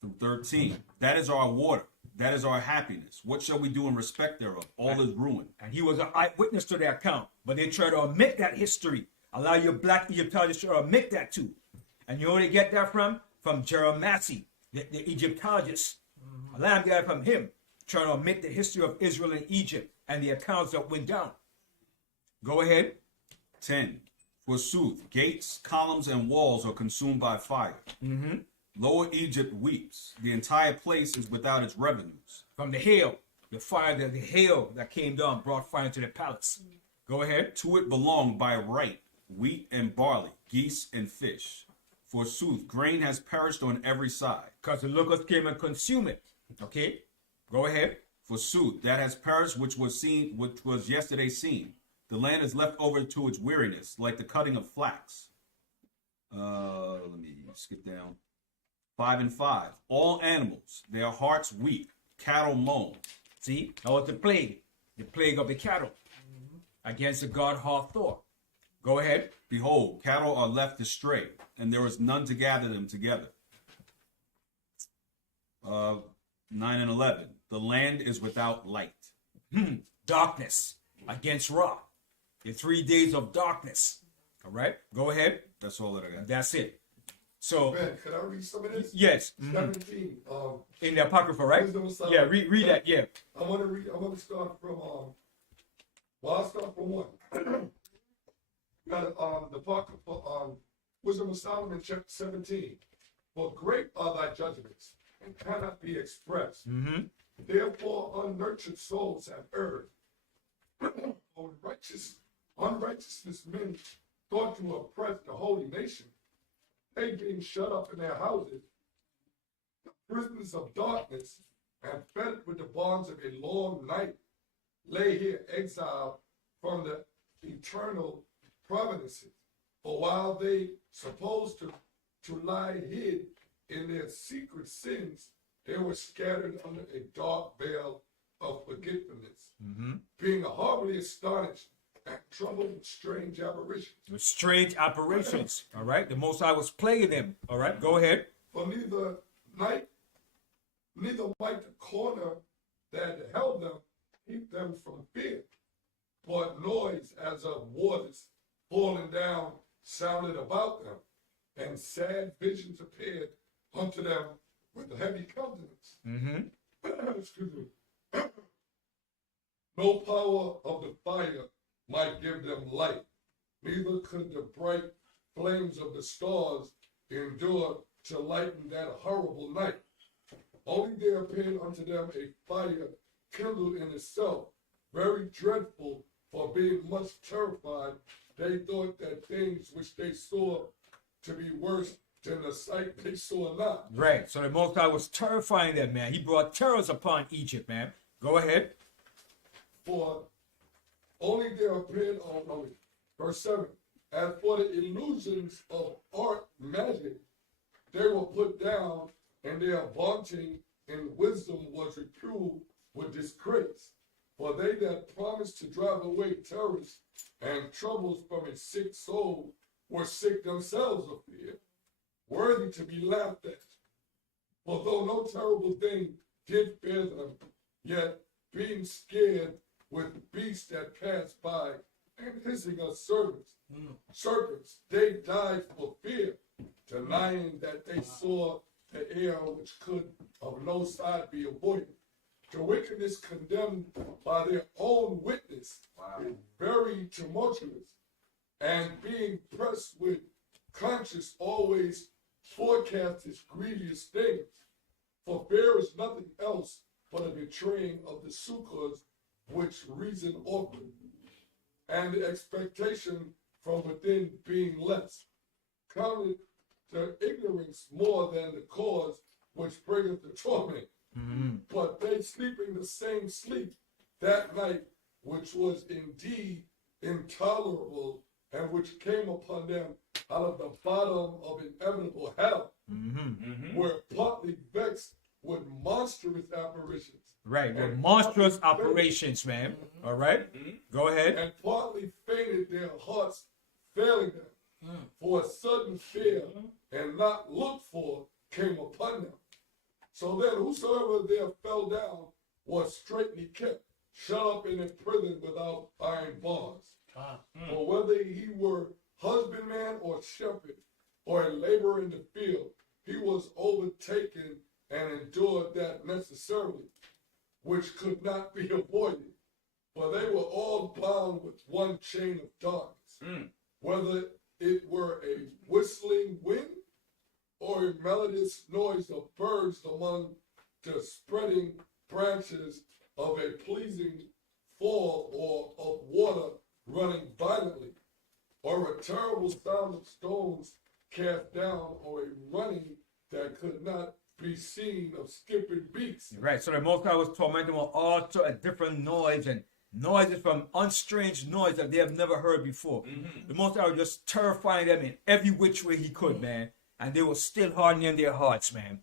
Through 13, that is our water. That is our happiness. What shall we do in respect thereof? All is ruined. And he was an eyewitness to their account. But they try to omit that history. Allow your black Egyptologists to omit that too. And you know where they get that from? From Jeremiah, the Egyptologist. Allow them to get it from him. Trying to omit the history of Israel and Egypt and the accounts that went down. Go ahead. 10. Forsooth, gates, columns, and walls are consumed by fire. Lower Egypt weeps. The entire place is without its revenues. From the hail, the fire, the hail that came down brought fire to the palace. Go ahead. To it belong by right wheat and barley, geese and fish. Forsooth, grain has perished on every side. Because the locusts came and consumed it. Okay. Go ahead. Forsooth, that has perished which was yesterday seen. The land is left over to its weariness, like the cutting of flax. Let me skip down. 5 and 5. All animals, their hearts weep. Cattle moan. See, that was the plague of the cattle against the god Hathor. Go ahead. Behold, cattle are left astray, and there is none to gather them together. 9 and 11. The land is without light. Darkness against Ra. The 3 days of darkness. All right. Go ahead. That's all that I got. That's it. So, Ben, can I read some of this? yes. 17. In the Apocrypha, right? Wisdom of Yeah, Solomon. read that. Yeah. I want to start from I'll start from 1. The Apocrypha Wisdom of Solomon, chapter 17. For great are thy judgments, and cannot be expressed. Therefore unnurtured souls have erred. Unrighteousness men thought to oppress the holy nation. They being shut up in their houses, the prisoners of darkness, and fed with the bonds of a long night, lay here exiled from the eternal providences. For while they supposed to lie hid in their secret sins, they were scattered under a dark veil of forgetfulness, being horribly astonished and troubled with strange aberrations. With strange apparitions. All right. The Most High was plaguing them. All right. Go ahead. For neither might the corner that held them keep them from fear, but noise as of waters falling down sounded about them, and sad visions appeared unto them with a heavy countenance. Excuse me. No power of the fire might give them light, neither could the bright flames of the stars endure to lighten that horrible night. Only there appeared unto them a fire kindled in itself, very dreadful, for being much terrified, they thought that things which they saw to be worse than the sight they saw not. Right. So the Most High was terrifying them, man. He brought terrors upon Egypt, man. Go ahead. For only there appeared on verse 7. As for the illusions of art magic, they were put down, and their vaunting in wisdom was reproved with disgrace. For they that promised to drive away terrors and troubles from a sick soul were sick themselves of fear, worthy to be laughed at. For though no terrible thing did fear them, yet being scared with beasts that passed by and hissing of serpents, they died for fear, denying that they saw the air which could of no side be avoided. The wickedness condemned by their own witness is very tumultuous, and being pressed with conscience always forecasts its grievous things. For fear is nothing else but a betraying of the succors which reason offered, and the expectation from within being less, counted the ignorance more than the cause which bringeth the torment. But they sleeping the same sleep that night, which was indeed intolerable, and which came upon them out of the bottom of inevitable hell, were partly vexed with monstrous apparitions. Right. With monstrous operations, man. All right. Go ahead. And partly fainted, their hearts failing them, for a sudden fear and not looked for came upon them. So then whosoever there fell down was straitly kept, shut up in a prison without iron bars. For whether he were husbandman or shepherd, or a laborer in the field, he was overtaken and endured that necessarily, which could not be avoided. For they were all bound with one chain of darkness, whether it were a whistling wind or a melodious noise of birds among the spreading branches of a pleasing fall, or of water running violently, or a terrible sound of stones cast down, or a running that could not be seen of skipping beasts. Right, so the Most High was tormenting them with all sorts of different noise and noises from unstrange noise that they have never heard before. The Most High was just terrifying them in every which way he could, man. And they were still hardening their hearts, man.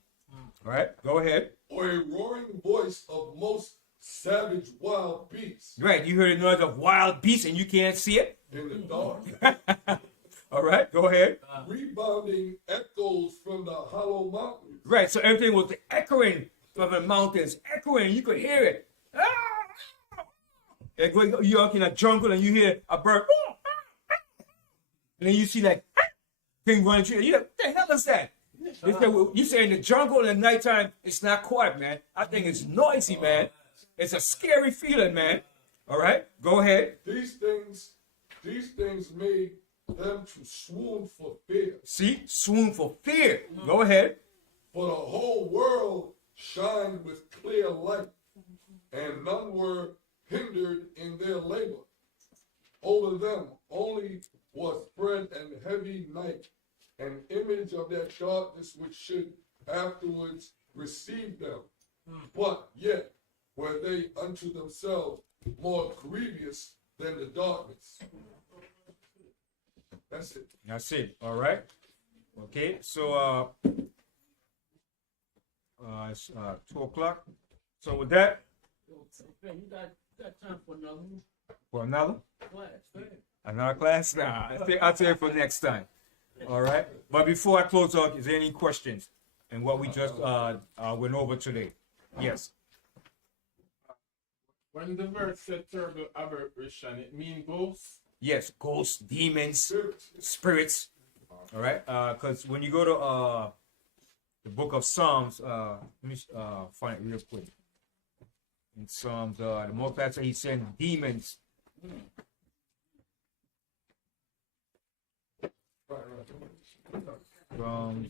All right, go ahead. Or a roaring voice of most savage wild beasts Right, you heard the noise of wild beasts and you can't see it? in the dark, All right, go ahead. rebounding echoes from the hollow mountains. Right, so everything was echoing from the mountains, echoing, you could hear it. You're in a jungle and you hear a bird, and then you see that thing running through. You're like, what the hell is that? They say, well, you say in the jungle in the nighttime, it's not quiet, man. I think it's noisy, man. It's a scary feeling, man. All right, go ahead. These things made them to swoon for fear. See, swoon for fear. Go ahead. For the whole world shined with clear light, and none were hindered in their labor. Over them only was spread an heavy night, an image of that darkness which should afterwards receive them. But yet were they unto themselves more grievous than the darkness. That's it. That's it. All right. Okay. So it's 2 o'clock. So with that, Okay, you got time for another one? for another Class, go ahead. another class. Nah, I'll tell you for next time. All right. But before I close out, is there any questions in what we just went over today? Yes. When the verse said terrible aberration, it means ghosts? Yes. Ghosts, demons, Spirits. spirits. All right. Because when you go to the book of Psalms, let me find it real quick. In Psalms, the Most High said he sent demons. From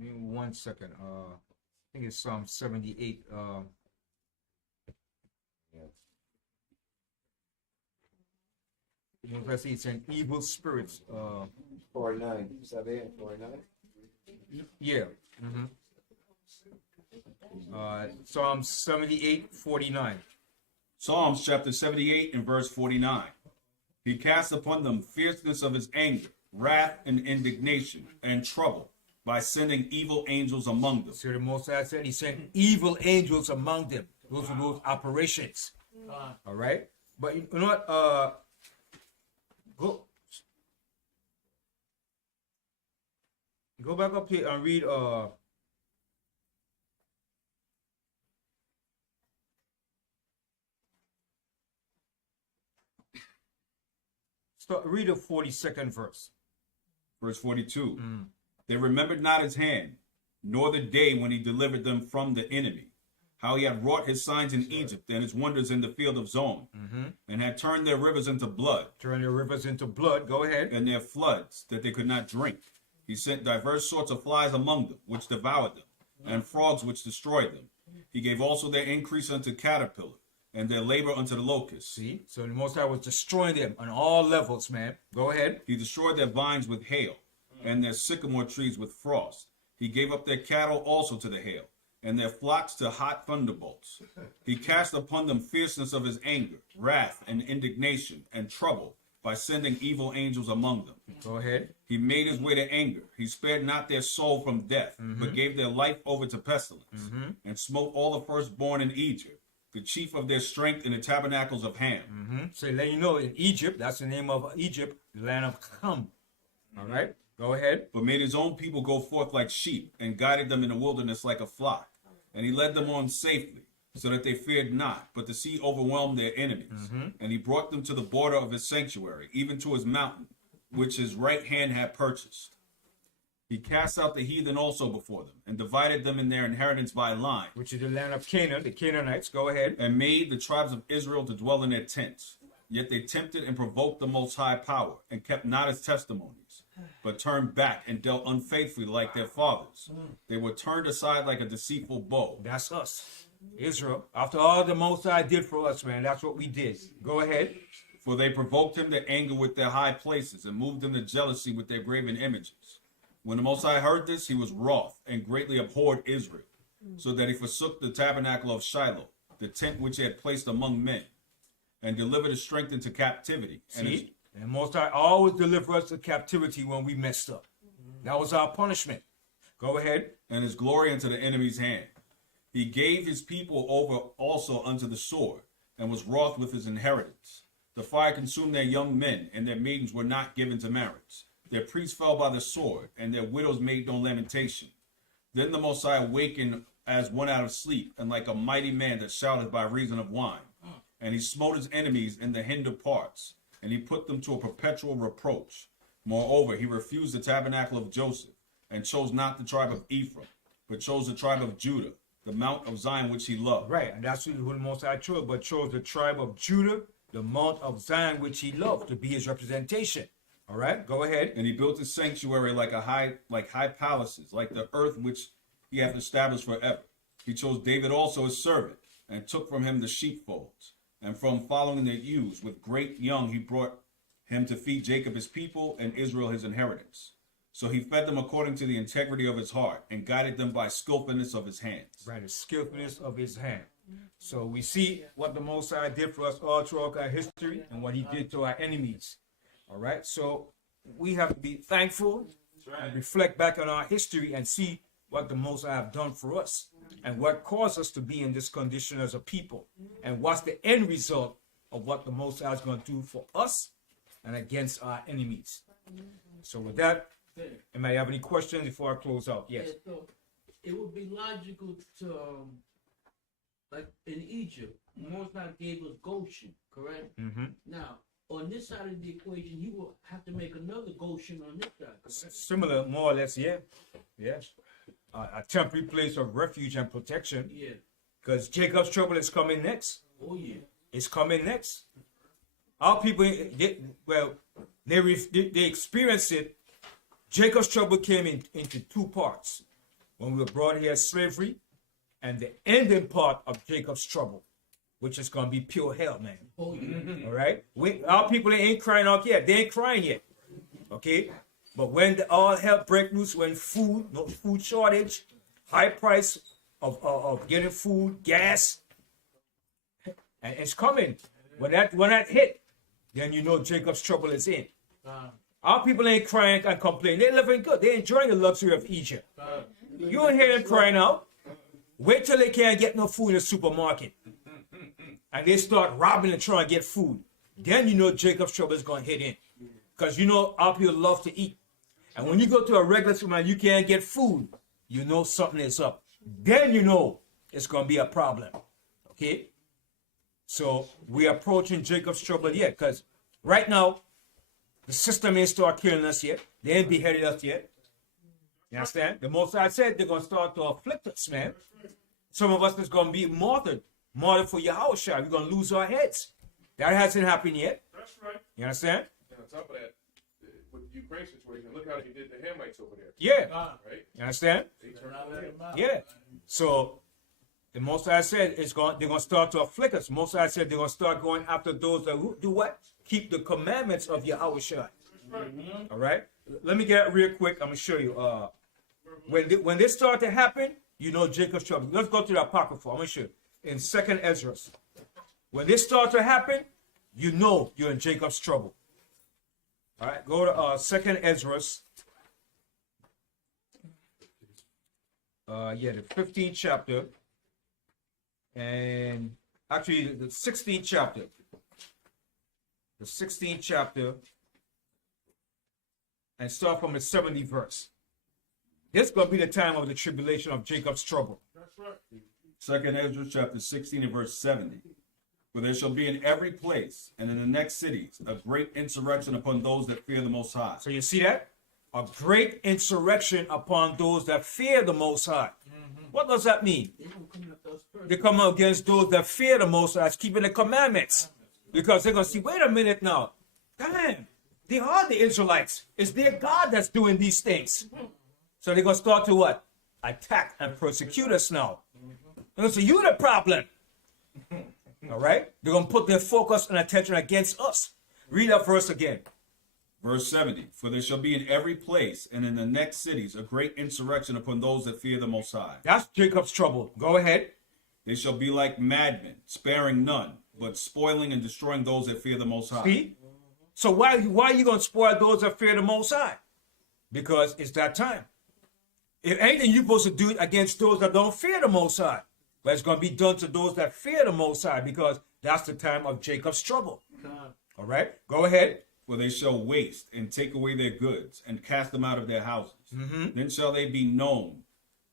give me 1 second. I think it's Psalm 78. You know, let's see, it's an evil spirits. 49. 78, 49. Yeah. Psalm 78:49. Psalms chapter 78 and verse 49. He cast upon them fierceness of his anger, wrath and indignation, and trouble, by sending evil angels among them. So the Most High said he sent evil angels among them. Those are those operations. All right. But you know what? Go back up here and read read the 42nd verse. Verse 42. They remembered not his hand, nor the day when he delivered them from the enemy, how he had wrought his signs in Egypt and his wonders in the field of Zon, and had turned their rivers into blood, Turn your rivers into blood. Go ahead. and their floods that they could not drink. He sent diverse sorts of flies among them, which devoured them, and frogs which destroyed them. He gave also their increase unto caterpillar, and their labor unto the locust. See? So the Most High was destroying them on all levels, man. Go ahead. He destroyed their vines with hail, and their sycamore trees with frost. He gave up their cattle also to the hail, and their flocks to hot thunderbolts. He cast upon them fierceness of his anger, wrath, and indignation, and trouble, by sending evil angels among them. Go ahead. He made his way to anger. He spared not their soul from death, but gave their life over to pestilence, and smote all the firstborn in Egypt, the chief of their strength in the tabernacles of Ham. So let you know, in Egypt, that's the name of Egypt, the land of Ham. All right, go ahead. But made his own people go forth like sheep, and guided them in the wilderness like a flock. And he led them on safely, so that they feared not, but the sea overwhelmed their enemies. And he brought them to the border of his sanctuary, even to his mountain, which his right hand had purchased. He cast out the heathen also before them, and divided them in their inheritance by line, Which is the land of Canaan, the Canaanites. Go ahead. and made the tribes of Israel to dwell in their tents. Yet they tempted and provoked the Most High power, and kept not his testimonies, but turned back and dealt unfaithfully like their fathers. They were turned aside like a deceitful bow. That's us, Israel. After all the Most High did for us, man, that's what we did. Go ahead. For they provoked him to anger with their high places, and moved him to jealousy with their graven images. When the Most High heard this, he was wroth, and greatly abhorred Israel, so that he forsook the tabernacle of Shiloh, the tent which he had placed among men, and delivered his strength into captivity. See? And Most High always deliver us to captivity when we messed up. That was our punishment. Go ahead. And his glory into the enemy's hand. He gave his people over also unto the sword, and was wroth with his inheritance. The fire consumed their young men, and their maidens were not given to marriage. Their priests fell by the sword, and their widows made no lamentation. Then the Most High awakened as one out of sleep, and like a mighty man that shouteth by reason of wine. And he smote his enemies in the hinder parts, and he put them to a perpetual reproach. Moreover, he refused the tabernacle of Joseph, and chose not the tribe of Ephraim, but chose the tribe of Judah, the mount of Zion which he loved. Right, and that's who the Most High chose, but chose the tribe of Judah, the mount of Zion which he loved, to be his representation. All right, go ahead. And he built his sanctuary like high palaces, like the earth which he hath established forever. He chose David also his servant, and took from him the sheepfolds. And from following the ewes with great young, he brought him to feed Jacob his people, and Israel his inheritance. So he fed them according to the integrity of his heart, and guided them by skillfulness of his hands. Right, the skillfulness of his hand. So we see what the Most High did for us all throughout our history, and what he did to our enemies. All right, so we have to be thankful and reflect back on our history and see what the Most High have done for us, and what caused us to be in this condition as a people, and what's the end result of what the Most High is going to do for us and against our enemies. So with that, anybody have any questions before I close out? Yes. Yeah, so it would be logical to, like in Egypt, Most High gave us Goshen, correct? Mm-hmm. Now, on this side of the equation, he will have to make another Goshen on this side, correct? Similar, more or less, yeah. Yes. A temporary place of refuge and protection. Yeah. Because Jacob's trouble is coming next. Oh, yeah. It's coming next. Our people, they experienced it. Jacob's trouble came into two parts. When we were brought here as slavery, and the ending part of Jacob's trouble, which is going to be pure hell, man. Oh, yeah. All right? Our people ain't crying out yet. They ain't crying yet. Okay? But when all hell break loose, when no food shortage, high price of getting food, gas, and it's coming. When that hit, then you know Jacob's trouble is in. Our people ain't crying and complaining. They're living good. They're enjoying the luxury of Egypt. You don't hear them crying out. Wait till they can't get no food in the supermarket. And they start robbing and trying to get food. Then you know Jacob's trouble is going to hit in. Because you know our people love to eat. And when you go to a regular supermarket and you can't get food, you know something is up. Then you know it's going to be a problem. Okay? So we're approaching Jacob's trouble yet. Because right now, the system ain't start killing us yet. They ain't beheaded us yet. You understand? The Most High said they're going to start to afflict us, man. Some of us is going to be martyred for Yahushua. We're going to lose our heads. That hasn't happened yet. That's right. You understand? And on top of that, with the Ukraine situation, look how they did the Hamites over there. Yeah. Right? You understand? They turned out. Yeah. So the Most High said they're going to start to afflict us. Most High said they're going to start going after those that do what? Keep the commandments of Yahushua. All right? Let me get it real quick. I'm going to show you. When this start to happen, you know Jacob's trouble. Let's go to the Apocrypha. I'm going to show you. In 2nd Ezra. When this starts to happen, you know you're in Jacob's trouble. All right, go to Second Ezra. The 15th chapter, and actually the 16th chapter. The 16th chapter, and start from the 70th verse. This is going to be the time of the tribulation of Jacob's trouble. That's right. Second Ezra chapter 16 and verse 70. For there shall be in every place and in the next cities a great insurrection upon those that fear the Most High. So you see that? A great insurrection upon those that fear the Most High. What does that mean? They come against those that fear the Most High, keeping the commandments. Because they're going to see, wait a minute now. Damn, they are the Israelites. It's their God that's doing these things. So they're going to start to what? Attack and persecute us now. They're going to say, you the problem. All right? They're going to put their focus and attention against us. Read that verse again. Verse 70. For there shall be in every place and in the next cities a great insurrection upon those that fear the Most High. That's Jacob's trouble. Go ahead. They shall be like madmen, sparing none, but spoiling and destroying those that fear the Most High. See? So why are you going to spoil those that fear the Most High? Because it's that time. If anything, you're supposed to do it against those that don't fear the Most High. But it's going to be done to those that fear the Most High, because that's the time of Jacob's trouble. All right? Go ahead. For they shall waste and take away their goods and cast them out of their houses. Then shall they be known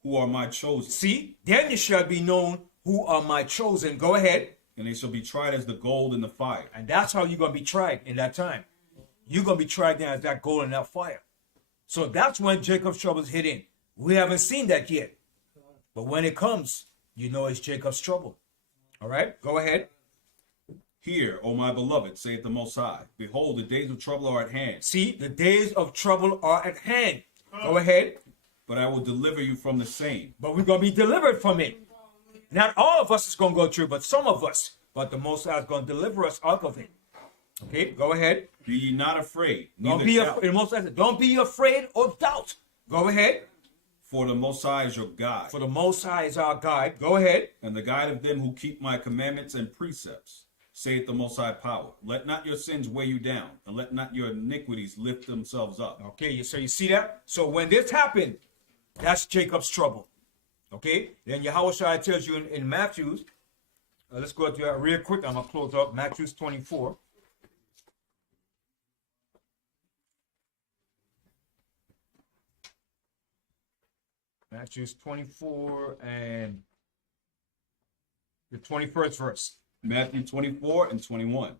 who are my chosen. See? Then you shall be known who are my chosen. Go ahead. And they shall be tried as the gold in the fire. And that's how you're going to be tried in that time. You're going to be tried then as that gold in that fire. So that's when Jacob's trouble is hitting. We haven't seen that yet. But when it comes, you know it's Jacob's trouble. All right? Go ahead. Hear, O my beloved, saith the Most High. Behold, the days of trouble are at hand. See, the days of trouble are at hand. Go ahead. But I will deliver you from the same. But we're going to be delivered from it. Not all of us is going to go through, but some of us. But the Most High is going to deliver us out of it. Okay, go ahead. Be ye not afraid, Don't neither be doubt. afraid. Don't be afraid or doubt. Go ahead. For the Most High is your guide, For the Most High is our guide. Go ahead. and the guide of them who keep my commandments and precepts, saith the Most High power. Let not your sins weigh you down, and let not your iniquities lift themselves up. Okay, so you see that? So when this happened, that's Jacob's trouble. Okay? Then Yahushua tells you in Matthew, let's go to that real quick. I'm going to close up Matthew 24. Matthew 24 and the 21st verse. Matthew 24 and 21.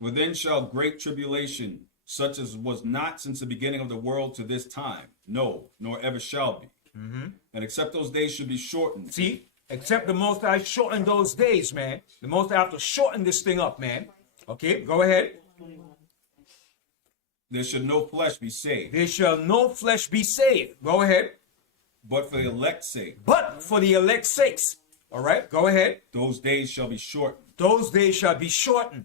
For then shall great tribulation, such as was not since the beginning of the world to this time, no, nor ever shall be. And except those days should be shortened. See? Except the Most High shorten those days, man. The Most High have to shorten this thing up, man. Okay, go ahead. There should no flesh be saved, There shall no flesh be saved. Go ahead. but for the elect's sake, But for the elect's sakes. All right, go ahead. those days shall be shortened. Those days shall be shortened.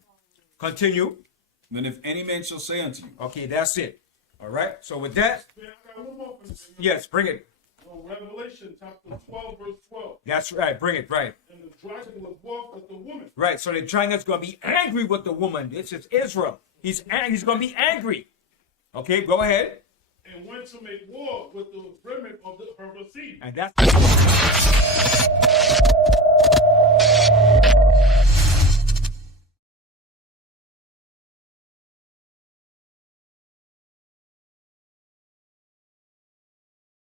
Continue. Then if any man shall say unto you, Okay, that's it. All right, so with that, Man, I got one more for this. yes, bring it. Revelation chapter 12, verse 12. That's right, bring it, right. And the dragon was wroth with the woman. Right, so the dragon's going to be angry with the woman. This is Israel. He's going to be angry. Okay, go ahead. And went to make war with the remnant of her seed. And that's